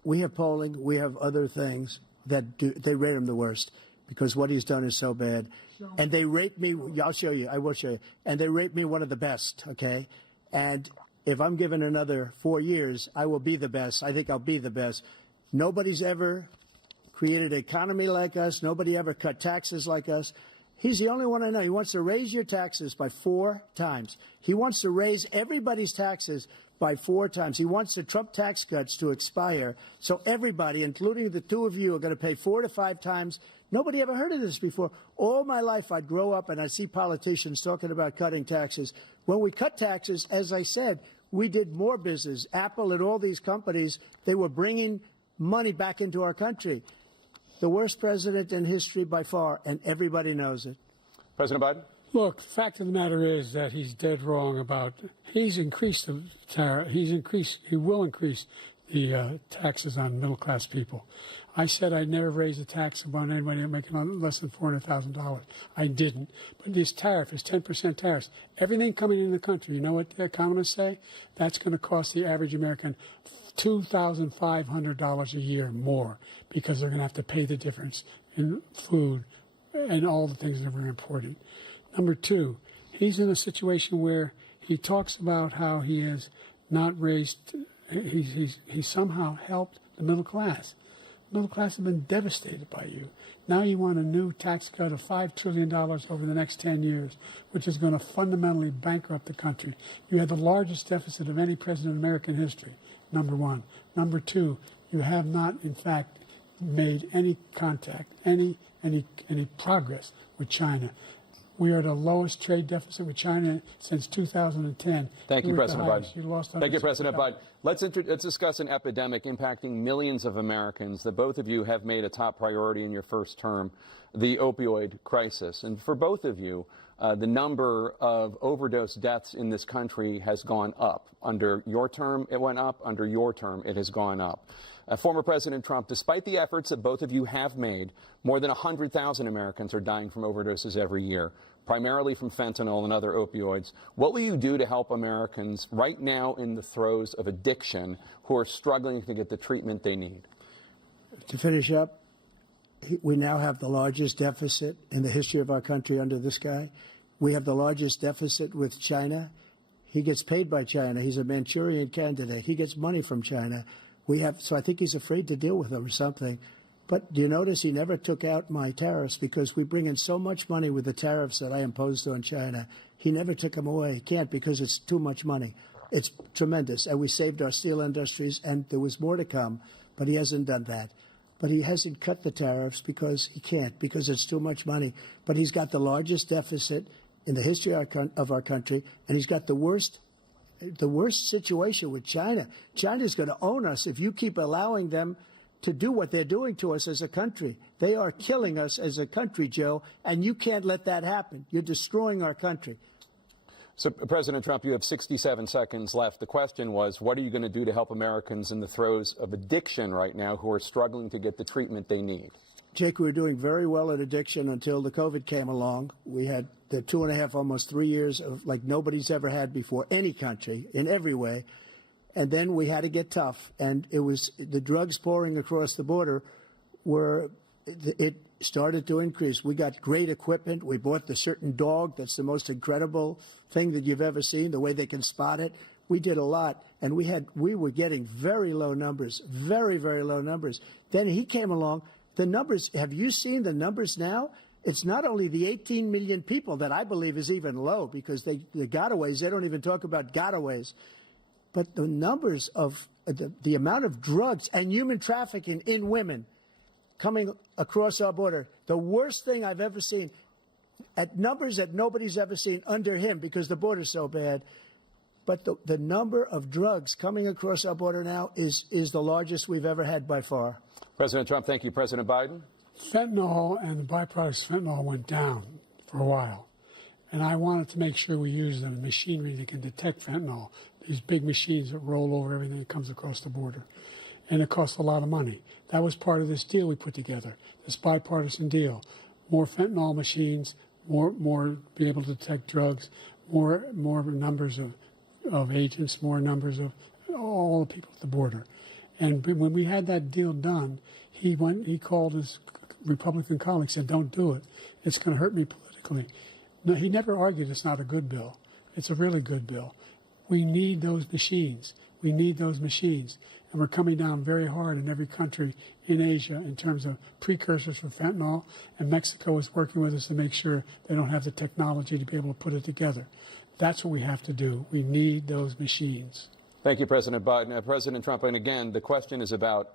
we have polling, we have other things that they rate him the worst because what he's done is so bad. And they rate me, I'll show you, I will show you, and they rate me one of the best, okay? And if I'm given another 4 years, I will be the best. I think I'll be the best. Nobody's ever created an economy like us. Nobody ever cut taxes like us. He's the only one I know. He wants to raise your taxes by 4 times. He wants to raise everybody's taxes by 4 times. He wants the Trump tax cuts to expire. So everybody, including the two of you, are going to pay 4 to 5 times. Nobody ever heard of this before. All my life, I'd grow up and I'd see politicians talking about cutting taxes. When we cut taxes, as I said, we did more business. Apple and all these companies, they were bringing money back into our country. The worst president in history by far, and everybody knows it. President Biden? Look, the fact of the matter is that he's dead wrong about, he's increased the tariff, he will increase the taxes on middle-class people. I said I'd never raise a tax on anybody making less than $400,000. I didn't. But this tariff is 10% tariffs. Everything coming in the country, you know what the economists say? That's going to cost the average American $2,500 a year more because they're going to have to pay the difference in food and all the things that are very important. Number two, he's in a situation where he talks about how he has not raised, he somehow helped the middle class. The middle class has been devastated by you. Now you want a new tax cut of $5 trillion over the next 10 years, which is going to fundamentally bankrupt the country. You had the largest deficit of any president in American history, number one. Number two, you have not, in fact, made any contact, any progress with China. We are at the lowest trade deficit with China since 2010. Thank you, President Biden. Thank you, President Biden. Let's discuss an epidemic impacting millions of Americans that both of you have made a top priority in your first term, the opioid crisis. And for both of you, the number of overdose deaths in this country has gone up. Under your term, it went up. Under your term, it has gone up. Former President Trump, despite the efforts that both of you have made, more than 100,000 Americans are dying from overdoses every year, primarily from fentanyl and other opioids. What will you do to help Americans right now in the throes of addiction who are struggling to get the treatment they need? To finish up, we now have the largest deficit in the history of our country under this guy. We have the largest deficit with China. He gets paid by China. He's a Manchurian candidate. He gets money from China. So I think he's afraid to deal with them or something. But do you notice he never took out my tariffs because we bring in so much money with the tariffs that I imposed on China. He never took them away. He can't because it's too much money. It's tremendous. And we saved our steel industries, and there was more to come, but he hasn't done that. But he hasn't cut the tariffs because he can't, because it's too much money. But he's got the largest deficit in the history of our country, and he's got the worst situation with China. China's going to own us if you keep allowing them to do what they're doing to us as a country. They are killing us as a country, Joe, and you can't let that happen. You're destroying our country. So, President Trump, you have 67 seconds left. The question was, what are you going to do to help Americans in the throes of addiction right now who are struggling to get the treatment they need? Jake, we were doing very well at addiction until the COVID came along. We had the 2.5, almost 3 years of like nobody's ever had before, any country, in every way. And then we had to get tough, and it was the drugs pouring across the border it started to increase. We got great equipment. We bought the certain dog that's the most incredible thing that you've ever seen, the way they can spot it. We did a lot, and we were getting very low numbers, very, very low numbers. Then he came along. The numbers, have you seen the numbers now? It's not only the 18 million people that I believe is even low because the gotaways, they don't even talk about gotaways. But the numbers of the amount of drugs and human trafficking in women coming across our border, the worst thing I've ever seen, at numbers that nobody's ever seen under him because the border's so bad. But the number of drugs coming across our border now is the largest we've ever had by far. President Trump, thank you. President Biden? Fentanyl and the byproducts of fentanyl went down for a while. And I wanted to make sure we use the machinery that can detect fentanyl, these big machines that roll over everything that comes across the border. And it costs a lot of money. That was part of this deal we put together, this bipartisan deal. More fentanyl machines, more be able to detect drugs, more numbers of agents, more numbers of all the people at the border. And when we had that deal done, he called his Republican colleagues, said, "Don't do it. It's going to hurt me politically." No, he never argued it's not a good bill. It's a really good bill. We need those machines. We need those machines. And we're coming down very hard in every country in Asia in terms of precursors for fentanyl. And Mexico is working with us to make sure they don't have the technology to be able to put it together. That's what we have to do. We need those machines. Thank you, President Biden. President Trump, and again, the question is about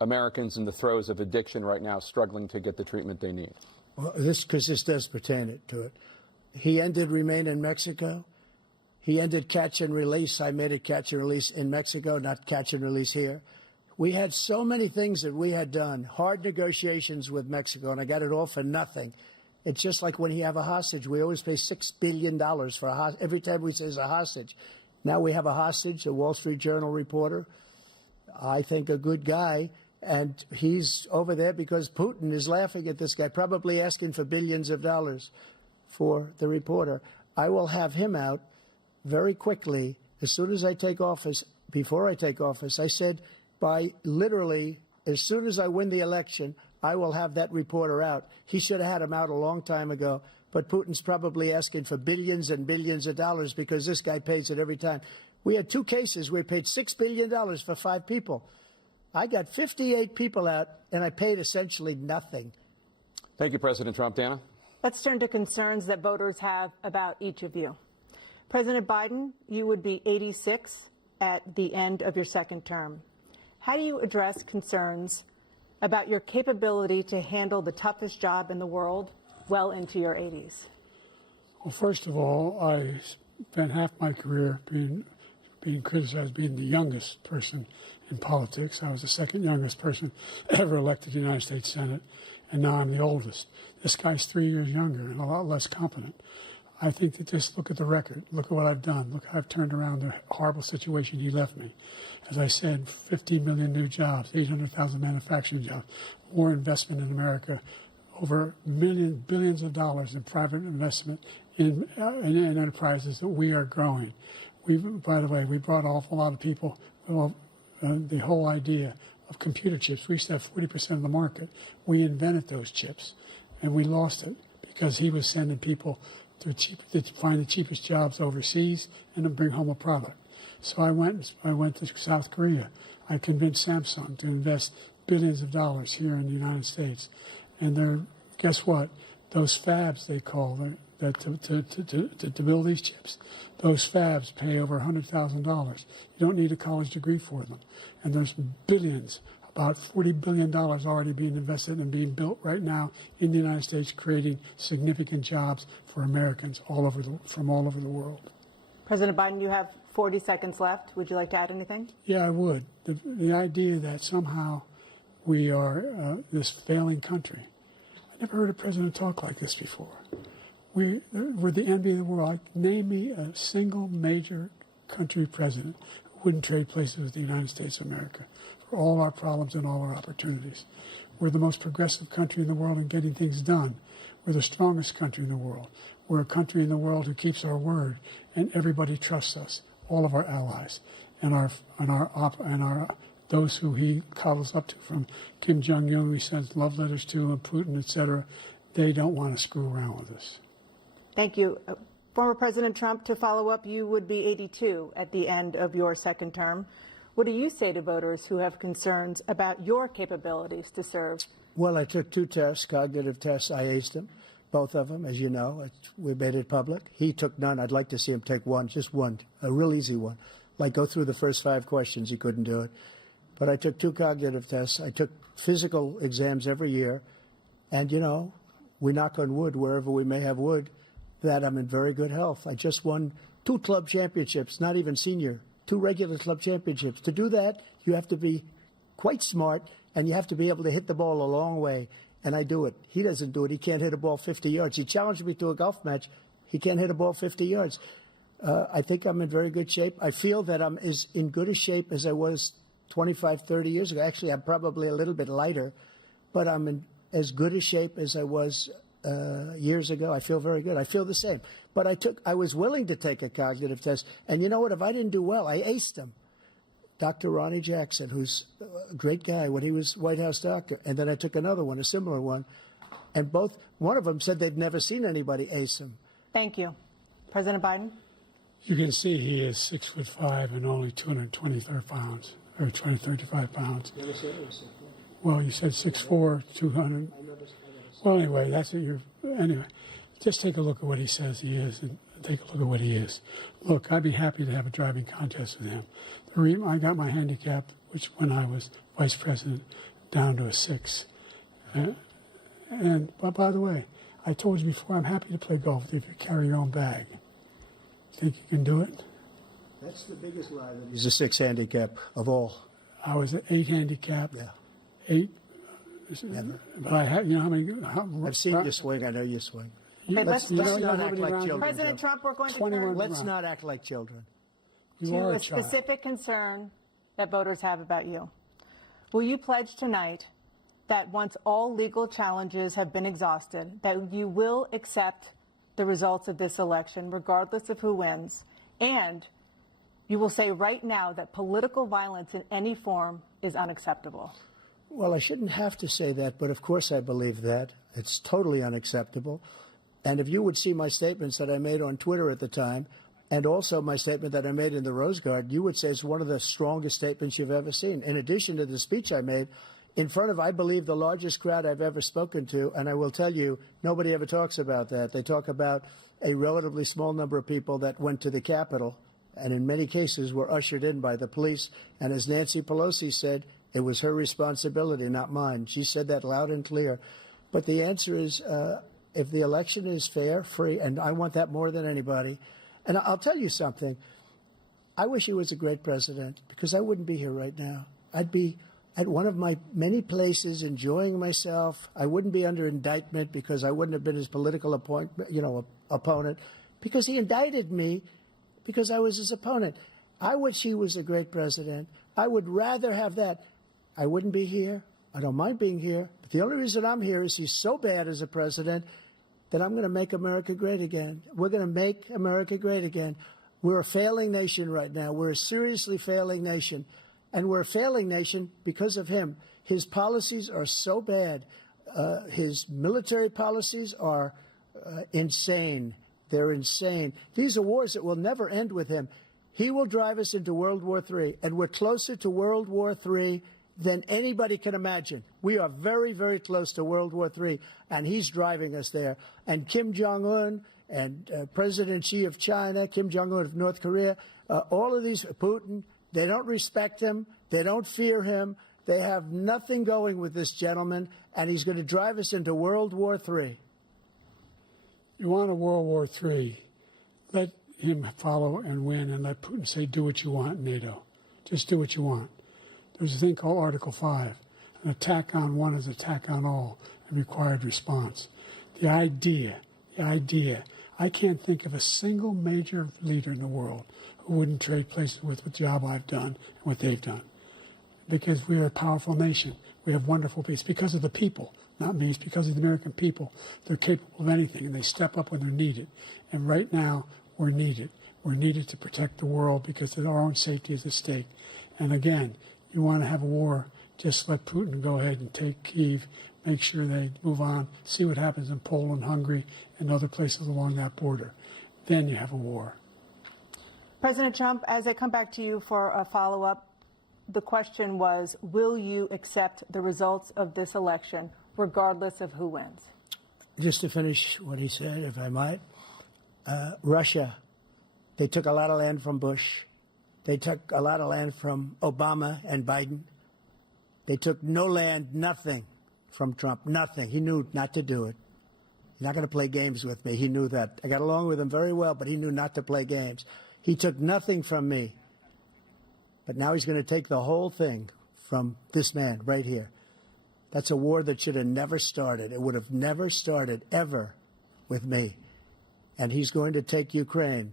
Americans in the throes of addiction right now, struggling to get the treatment they need. Well, this does pertain to it. He ended Remain in Mexico. He ended catch and release. I made it catch and release in Mexico, not catch and release here. We had so many things that we had done, hard negotiations with Mexico, and I got it all for nothing. It's just like when you have a hostage. We always pay $6 billion for a hostage. Every time we say it's a hostage. Now we have a hostage, a Wall Street Journal reporter, I think a good guy, and he's over there because Putin is laughing at this guy, probably asking for billions of dollars for the reporter. I will have him out very quickly, as soon as I take office. Before I take office, I said by literally as soon as I win the election, I will have that reporter out. He should have had him out a long time ago, but Putin's probably asking for billions and billions of dollars because this guy pays it every time. We had 2 cases where we paid $6 billion for 5 people. I got 58 people out, and I paid essentially nothing. Thank you, President Trump. Dana? Let's turn to concerns that voters have about each of you. President Biden, you would be 86 at the end of your second term. How do you address concerns about your capability to handle the toughest job in the world well into your 80s? Well, first of all, I spent half my career being criticized as being the youngest person in politics. I was the second youngest person ever elected to the United States Senate, and now I'm the oldest. This guy's 3 years younger and a lot less competent. I think that just look at the record. Look at what I've done. Look how I've turned around the horrible situation he left me. As I said, 15 million new jobs, 800,000 manufacturing jobs, more investment in America, over billions of dollars in private investment in enterprises that we are growing. By the way, we brought an awful lot of people. The whole idea of computer chips, we used to have 40% of the market. We invented those chips, and we lost it because he was sending people to find the cheapest jobs overseas and to bring home a product. So I went to South Korea. I convinced Samsung to invest billions of dollars here in the United States. And guess what? Those fabs, they call to build these chips, those fabs pay over $100,000. You don't need a college degree for them. And there's billions, about $40 billion already being invested and being built right now in the United States, creating significant jobs for Americans from all over the world. President Biden, you have 40 seconds left. Would you like to add anything? Yeah, I would. The idea that somehow we are this failing country. I never heard a president talk like this before. We're the envy of the world. Name me a single major country president who wouldn't trade places with the United States of America for all our problems and all our opportunities. We're the most progressive country in the world in getting things done. We're the strongest country in the world. We're a country in the world who keeps our word, and everybody trusts us, all of our allies, and those who he coddles up to, from Kim Jong-un, he sends love letters to, and Putin, etc. They don't want to screw around with us. Thank you. Former President Trump, to follow up, you would be 82 at the end of your second term. What do you say to voters who have concerns about your capabilities to serve? Well, I took 2 tests, cognitive tests. I aced them, both of them, as you know. We made it public. He took none. I'd like to see him take one, just one, a real easy one. Like go through the first 5 questions. He couldn't do it. But I took 2 cognitive tests. I took physical exams every year. And, you know, we knock on wood wherever we may have wood, that I'm in very good health. I just won 2 club championships, not even senior, 2 regular club championships. To do that, you have to be quite smart, and you have to be able to hit the ball a long way. And I do it. He doesn't do it. He can't hit a ball 50 yards. He challenged me to a golf match. He can't hit a ball 50 yards. I think I'm in very good shape. I feel that I'm as in good a shape as I was 25, 30 years ago. Actually, I'm probably a little bit lighter, but I'm in as good a shape as I was years ago. I feel very good. I feel the same. But I was willing to take a cognitive test. And you know what? If I didn't do well, I aced them. Dr. Ronnie Jackson, who's a great guy when he was White House doctor. And then I took another one, a similar one. And one of them said they'd never seen anybody ace him. Thank you. President Biden? You can see he is 6'5" and only 223 pounds, or 235 pounds. You never said it was 6'4". Well, you said 6'4", 200. Well, anyway, that's what you're. Anyway, just take a look at what he says he is, and take a look at what he is. Look, I'd be happy to have a driving contest with him. The reason I got my handicap, which when I was vice president, down to a 6. But by the way, I told you before, I'm happy to play golf if you carry your own bag. Think you can do it? That's the biggest lie. That he's a 6 handicap of all. I was at 8 handicap. Yeah. 8. Never. But I had, you know how many? I've seen you swing. I know you swing. Let's not act like children. President Trump, we're going to 21 turn Let's not act like children. You to are a a child. specific concern that voters have about you. Will you pledge tonight that once all legal challenges have been exhausted, that you will accept the results of this election, regardless of who wins, and you will say right now that political violence in any form is unacceptable? Well, I shouldn't have to say that, but of course I believe that. It's totally unacceptable. And if you would see my statements that I made on Twitter at the time, and also my statement that I made in the Rose Garden, you would say it's one of the strongest statements you've ever seen. In addition to the speech I made in front of, I believe, the largest crowd I've ever spoken to, and I will tell you, nobody ever talks about that. They talk about a relatively small number of people that went to the Capitol, and in many cases were ushered in by the police. And as Nancy Pelosi said, it was her responsibility, not mine. She said that loud and clear. But the answer is, if the election is fair, free, and I want that more than anybody. And I'll tell you something. I wish he was a great president, because I wouldn't be here right now. I'd be at one of my many places enjoying myself. I wouldn't be under indictment because I wouldn't have been his political opponent, because he indicted me because I was his opponent. I wish he was a great president. I would rather have that. I wouldn't be here. I don't mind being here. But the only reason I'm here is he's so bad as a president that I'm going to make America great again. We're going to make America great again. We're a failing nation right now. We're a seriously failing nation. And we're a failing nation because of him. His policies are so bad. His military policies are insane. They're insane. These are wars that will never end with him. He will drive us into World War III, and we're closer to World War III than anybody can imagine. We are very, very close to World War III, and he's driving us there. And Kim Jong-un and President Xi of China, Kim Jong-un of North Korea, all of these, Putin, they don't respect him. They don't fear him. They have nothing going with this gentleman, and he's going to drive us into World War III. You want a World War III, let him follow and win, and let Putin say, do what you want, NATO. Just do what you want. There's a thing called Article 5. An attack on one is an attack on all, and required response. The idea, I can't think of a single major leader in the world who wouldn't trade places with the job I've done and what they've done. Because we're a powerful nation. We have wonderful peace. Because of the people, not me, it's because of the American people. They're capable of anything, and they step up when they're needed. And right now, we're needed. We're needed to protect the world because our own safety is at stake. And again, you want to have a war, just let Putin go ahead and take Kyiv, make sure they move on, see what happens in Poland, Hungary, and other places along that border. Then you have a war. President Trump, as I come back to you for a follow-up, the question was, will you accept the results of this election, regardless of who wins? Just to finish what he said, if I might, Russia, they took a lot of land from Bush. They took a lot of land from Obama and Biden. They took no land, nothing from Trump, nothing. He knew not to do it. He's not going to play games with me. He knew that. I got along with him very well, but he knew not to play games. He took nothing from me. But now he's going to take the whole thing from this man right here. That's a war that should have never started. It would have never started ever with me. And he's going to take Ukraine.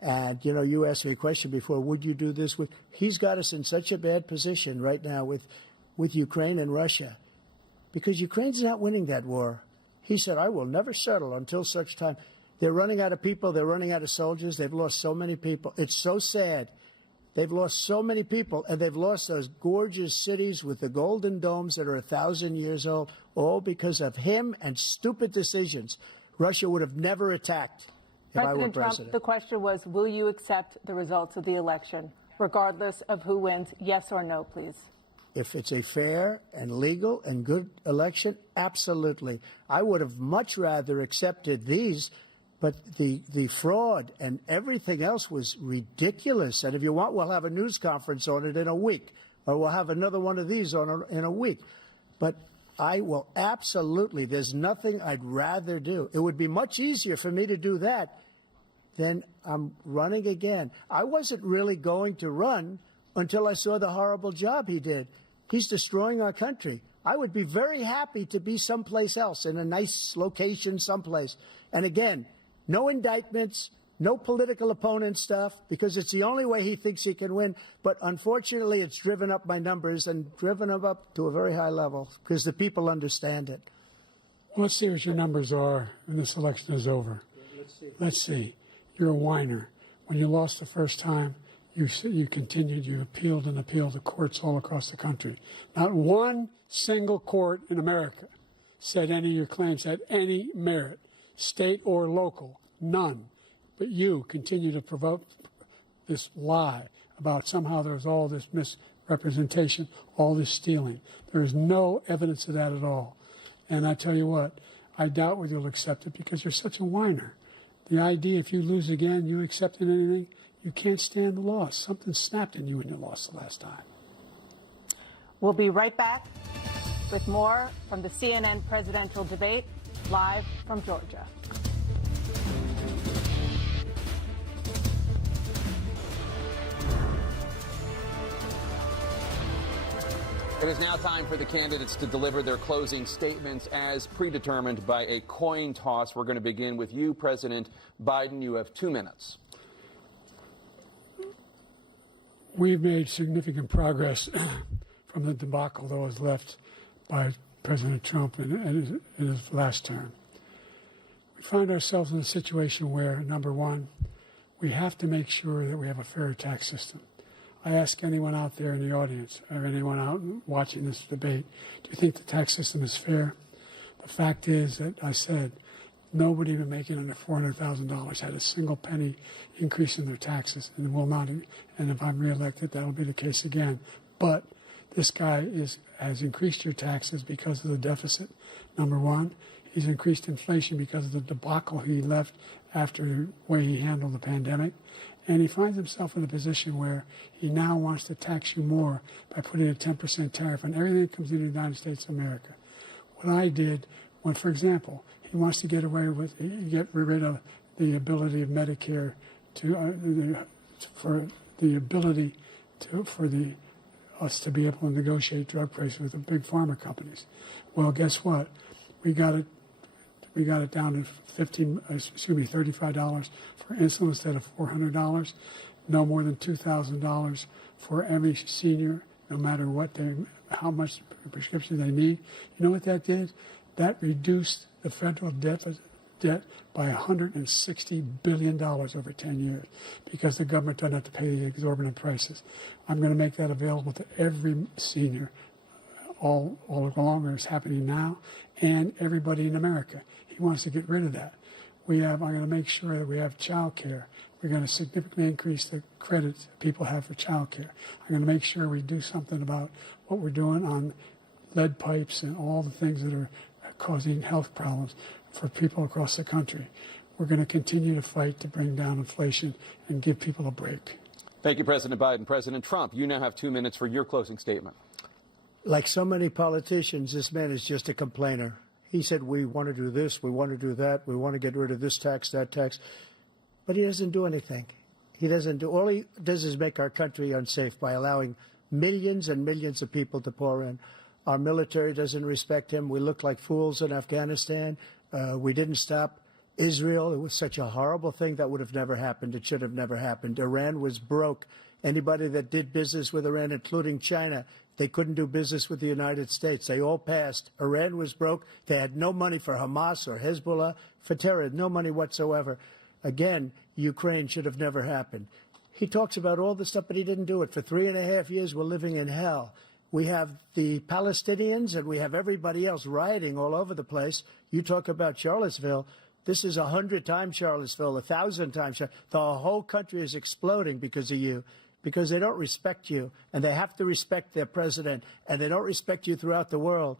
And, you know, you asked me a question before, would you do this with? He's got us in such a bad position right now with Ukraine and Russia, because Ukraine's not winning that war. He said, I will never settle until such time. They're running out of people. They're running out of soldiers. They've lost so many people. It's so sad. They've lost so many people, and they've lost those gorgeous cities with the golden domes that are 1,000 years old, all because of him and stupid decisions. Russia would have never attacked if I were President Trump, president. the question was, will you accept the results of the election, regardless of who wins? Yes or no, please. If it's a fair and legal and good election, absolutely. I would have much rather accepted these, but the fraud and everything else was ridiculous. And if you want, we'll have a news conference on it in a week, or we'll have another one of these in a week. But I will absolutely, there's nothing I'd rather do. It would be much easier for me to do that than I'm running again. I wasn't really going to run until I saw the horrible job he did. He's destroying our country. I would be very happy to be someplace else, in a nice location someplace. And again, no indictments, no political opponent stuff, because it's the only way he thinks he can win. But unfortunately, it's driven up my numbers and driven them up to a very high level because the people understand it. Well, let's see what your numbers are when this election is over. Let's see. You're a whiner. When you lost the first time, you continued, you appealed and appealed to courts all across the country. Not one single court in America said any of your claims had any merit, state or local, none. But you continue to provoke this lie about somehow there's all this misrepresentation, all this stealing. There is no evidence of that at all. And I tell you what, I doubt whether you'll accept it because you're such a whiner. The idea if you lose again, you accepting anything, you can't stand the loss. Something snapped in you when you lost the last time. We'll be right back with more from the CNN presidential debate, live from Georgia. It is now time for the candidates to deliver their closing statements as predetermined by a coin toss. We're going to begin with you, President Biden. You have 2 minutes. We've made significant progress from the debacle that was left by President Trump in his last term. We find ourselves in a situation where, number one, we have to make sure that we have a fair tax system. I ask anyone out there in the audience, or anyone out watching this debate, do you think the tax system is fair? The fact is that I said nobody even making under $400,000 had a single penny increase in their taxes, and will not. And if I'm reelected, that'll be the case again. But this guy has increased your taxes because of the deficit. Number one, he's increased inflation because of the debacle he left after the way he handled the pandemic. And he finds himself in a position where he now wants to tax you more by putting a 10% tariff on everything that comes into the United States of America. What I did, when, for example, he wants to get rid of the ability of Medicare for us to be able to negotiate drug prices with the big pharma companies. Well, guess what? We got it down to $35 for insulin instead of $400. No more than $2,000 for every senior, no matter how much prescription they need. You know what that did? That reduced the federal debt by $160 billion over 10 years because the government doesn't have to pay the exorbitant prices. I'm going to make that available to every senior all along, and it's happening now, and everybody in America. He wants to get rid of that. I'm going to make sure that we have child care. We're going to significantly increase the credits people have for child care. I'm going to make sure we do something about what we're doing on lead pipes and all the things that are causing health problems for people across the country. We're going to continue to fight to bring down inflation and give people a break. Thank you, President Biden. President Trump, you now have 2 minutes for your closing statement. Like so many politicians, this man is just a complainer. He said, we want to do this, we want to do that, we want to get rid of this tax, that tax. But he doesn't do anything. All he does is make our country unsafe by allowing millions and millions of people to pour in. Our military doesn't respect him. We look like fools in Afghanistan. We didn't stop Israel. It was such a horrible thing that would have never happened. It should have never happened. Iran was broke. Anybody that did business with Iran, including China, They couldn't do business with the United States. They all passed. Iran was broke. They had no money for Hamas or Hezbollah, for terror, no money whatsoever. Again, Ukraine should have never happened. He talks about all this stuff, but he didn't do it. For 3.5 years, we're living in hell. We have the Palestinians and we have everybody else rioting all over the place. You talk about Charlottesville. This is 100 times Charlottesville, 1,000 times. The whole country is exploding because of you, because they don't respect you, and they have to respect their president, and they don't respect you throughout the world.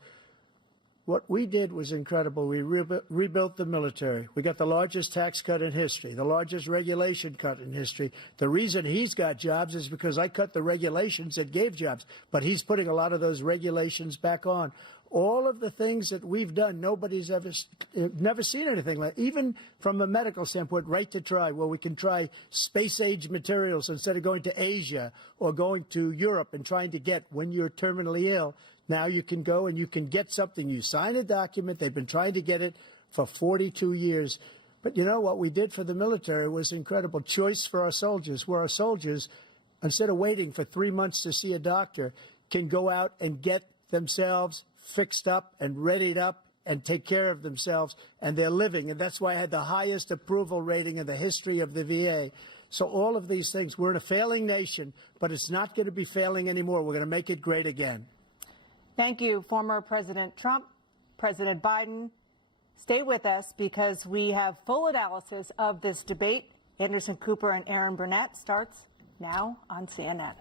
What we did was incredible. We rebuilt the military. We got the largest tax cut in history, the largest regulation cut in history. The reason he's got jobs is because I cut the regulations that gave jobs, but he's putting a lot of those regulations back on. All of the things that we've done, nobody's never seen anything like. Even from a medical standpoint, right to try, where we can try space-age materials instead of going to Asia or going to Europe and trying to get when you're terminally ill. Now you can go and you can get something. You sign a document. They've been trying to get it for 42 years. But you know what we did for the military was incredible. Choice for our soldiers, where our soldiers, instead of waiting for 3 months to see a doctor, can go out and get themselves fixed up and readied up and take care of themselves, and they're living. And that's why I had the highest approval rating in the history of the VA. So all of these things, we're in a failing nation, but it's not going to be failing anymore. We're going to make it great again. Thank you, former President Trump, President Biden. Stay with us because we have full analysis of this debate. Anderson Cooper and Aaron Burnett starts now on CNN.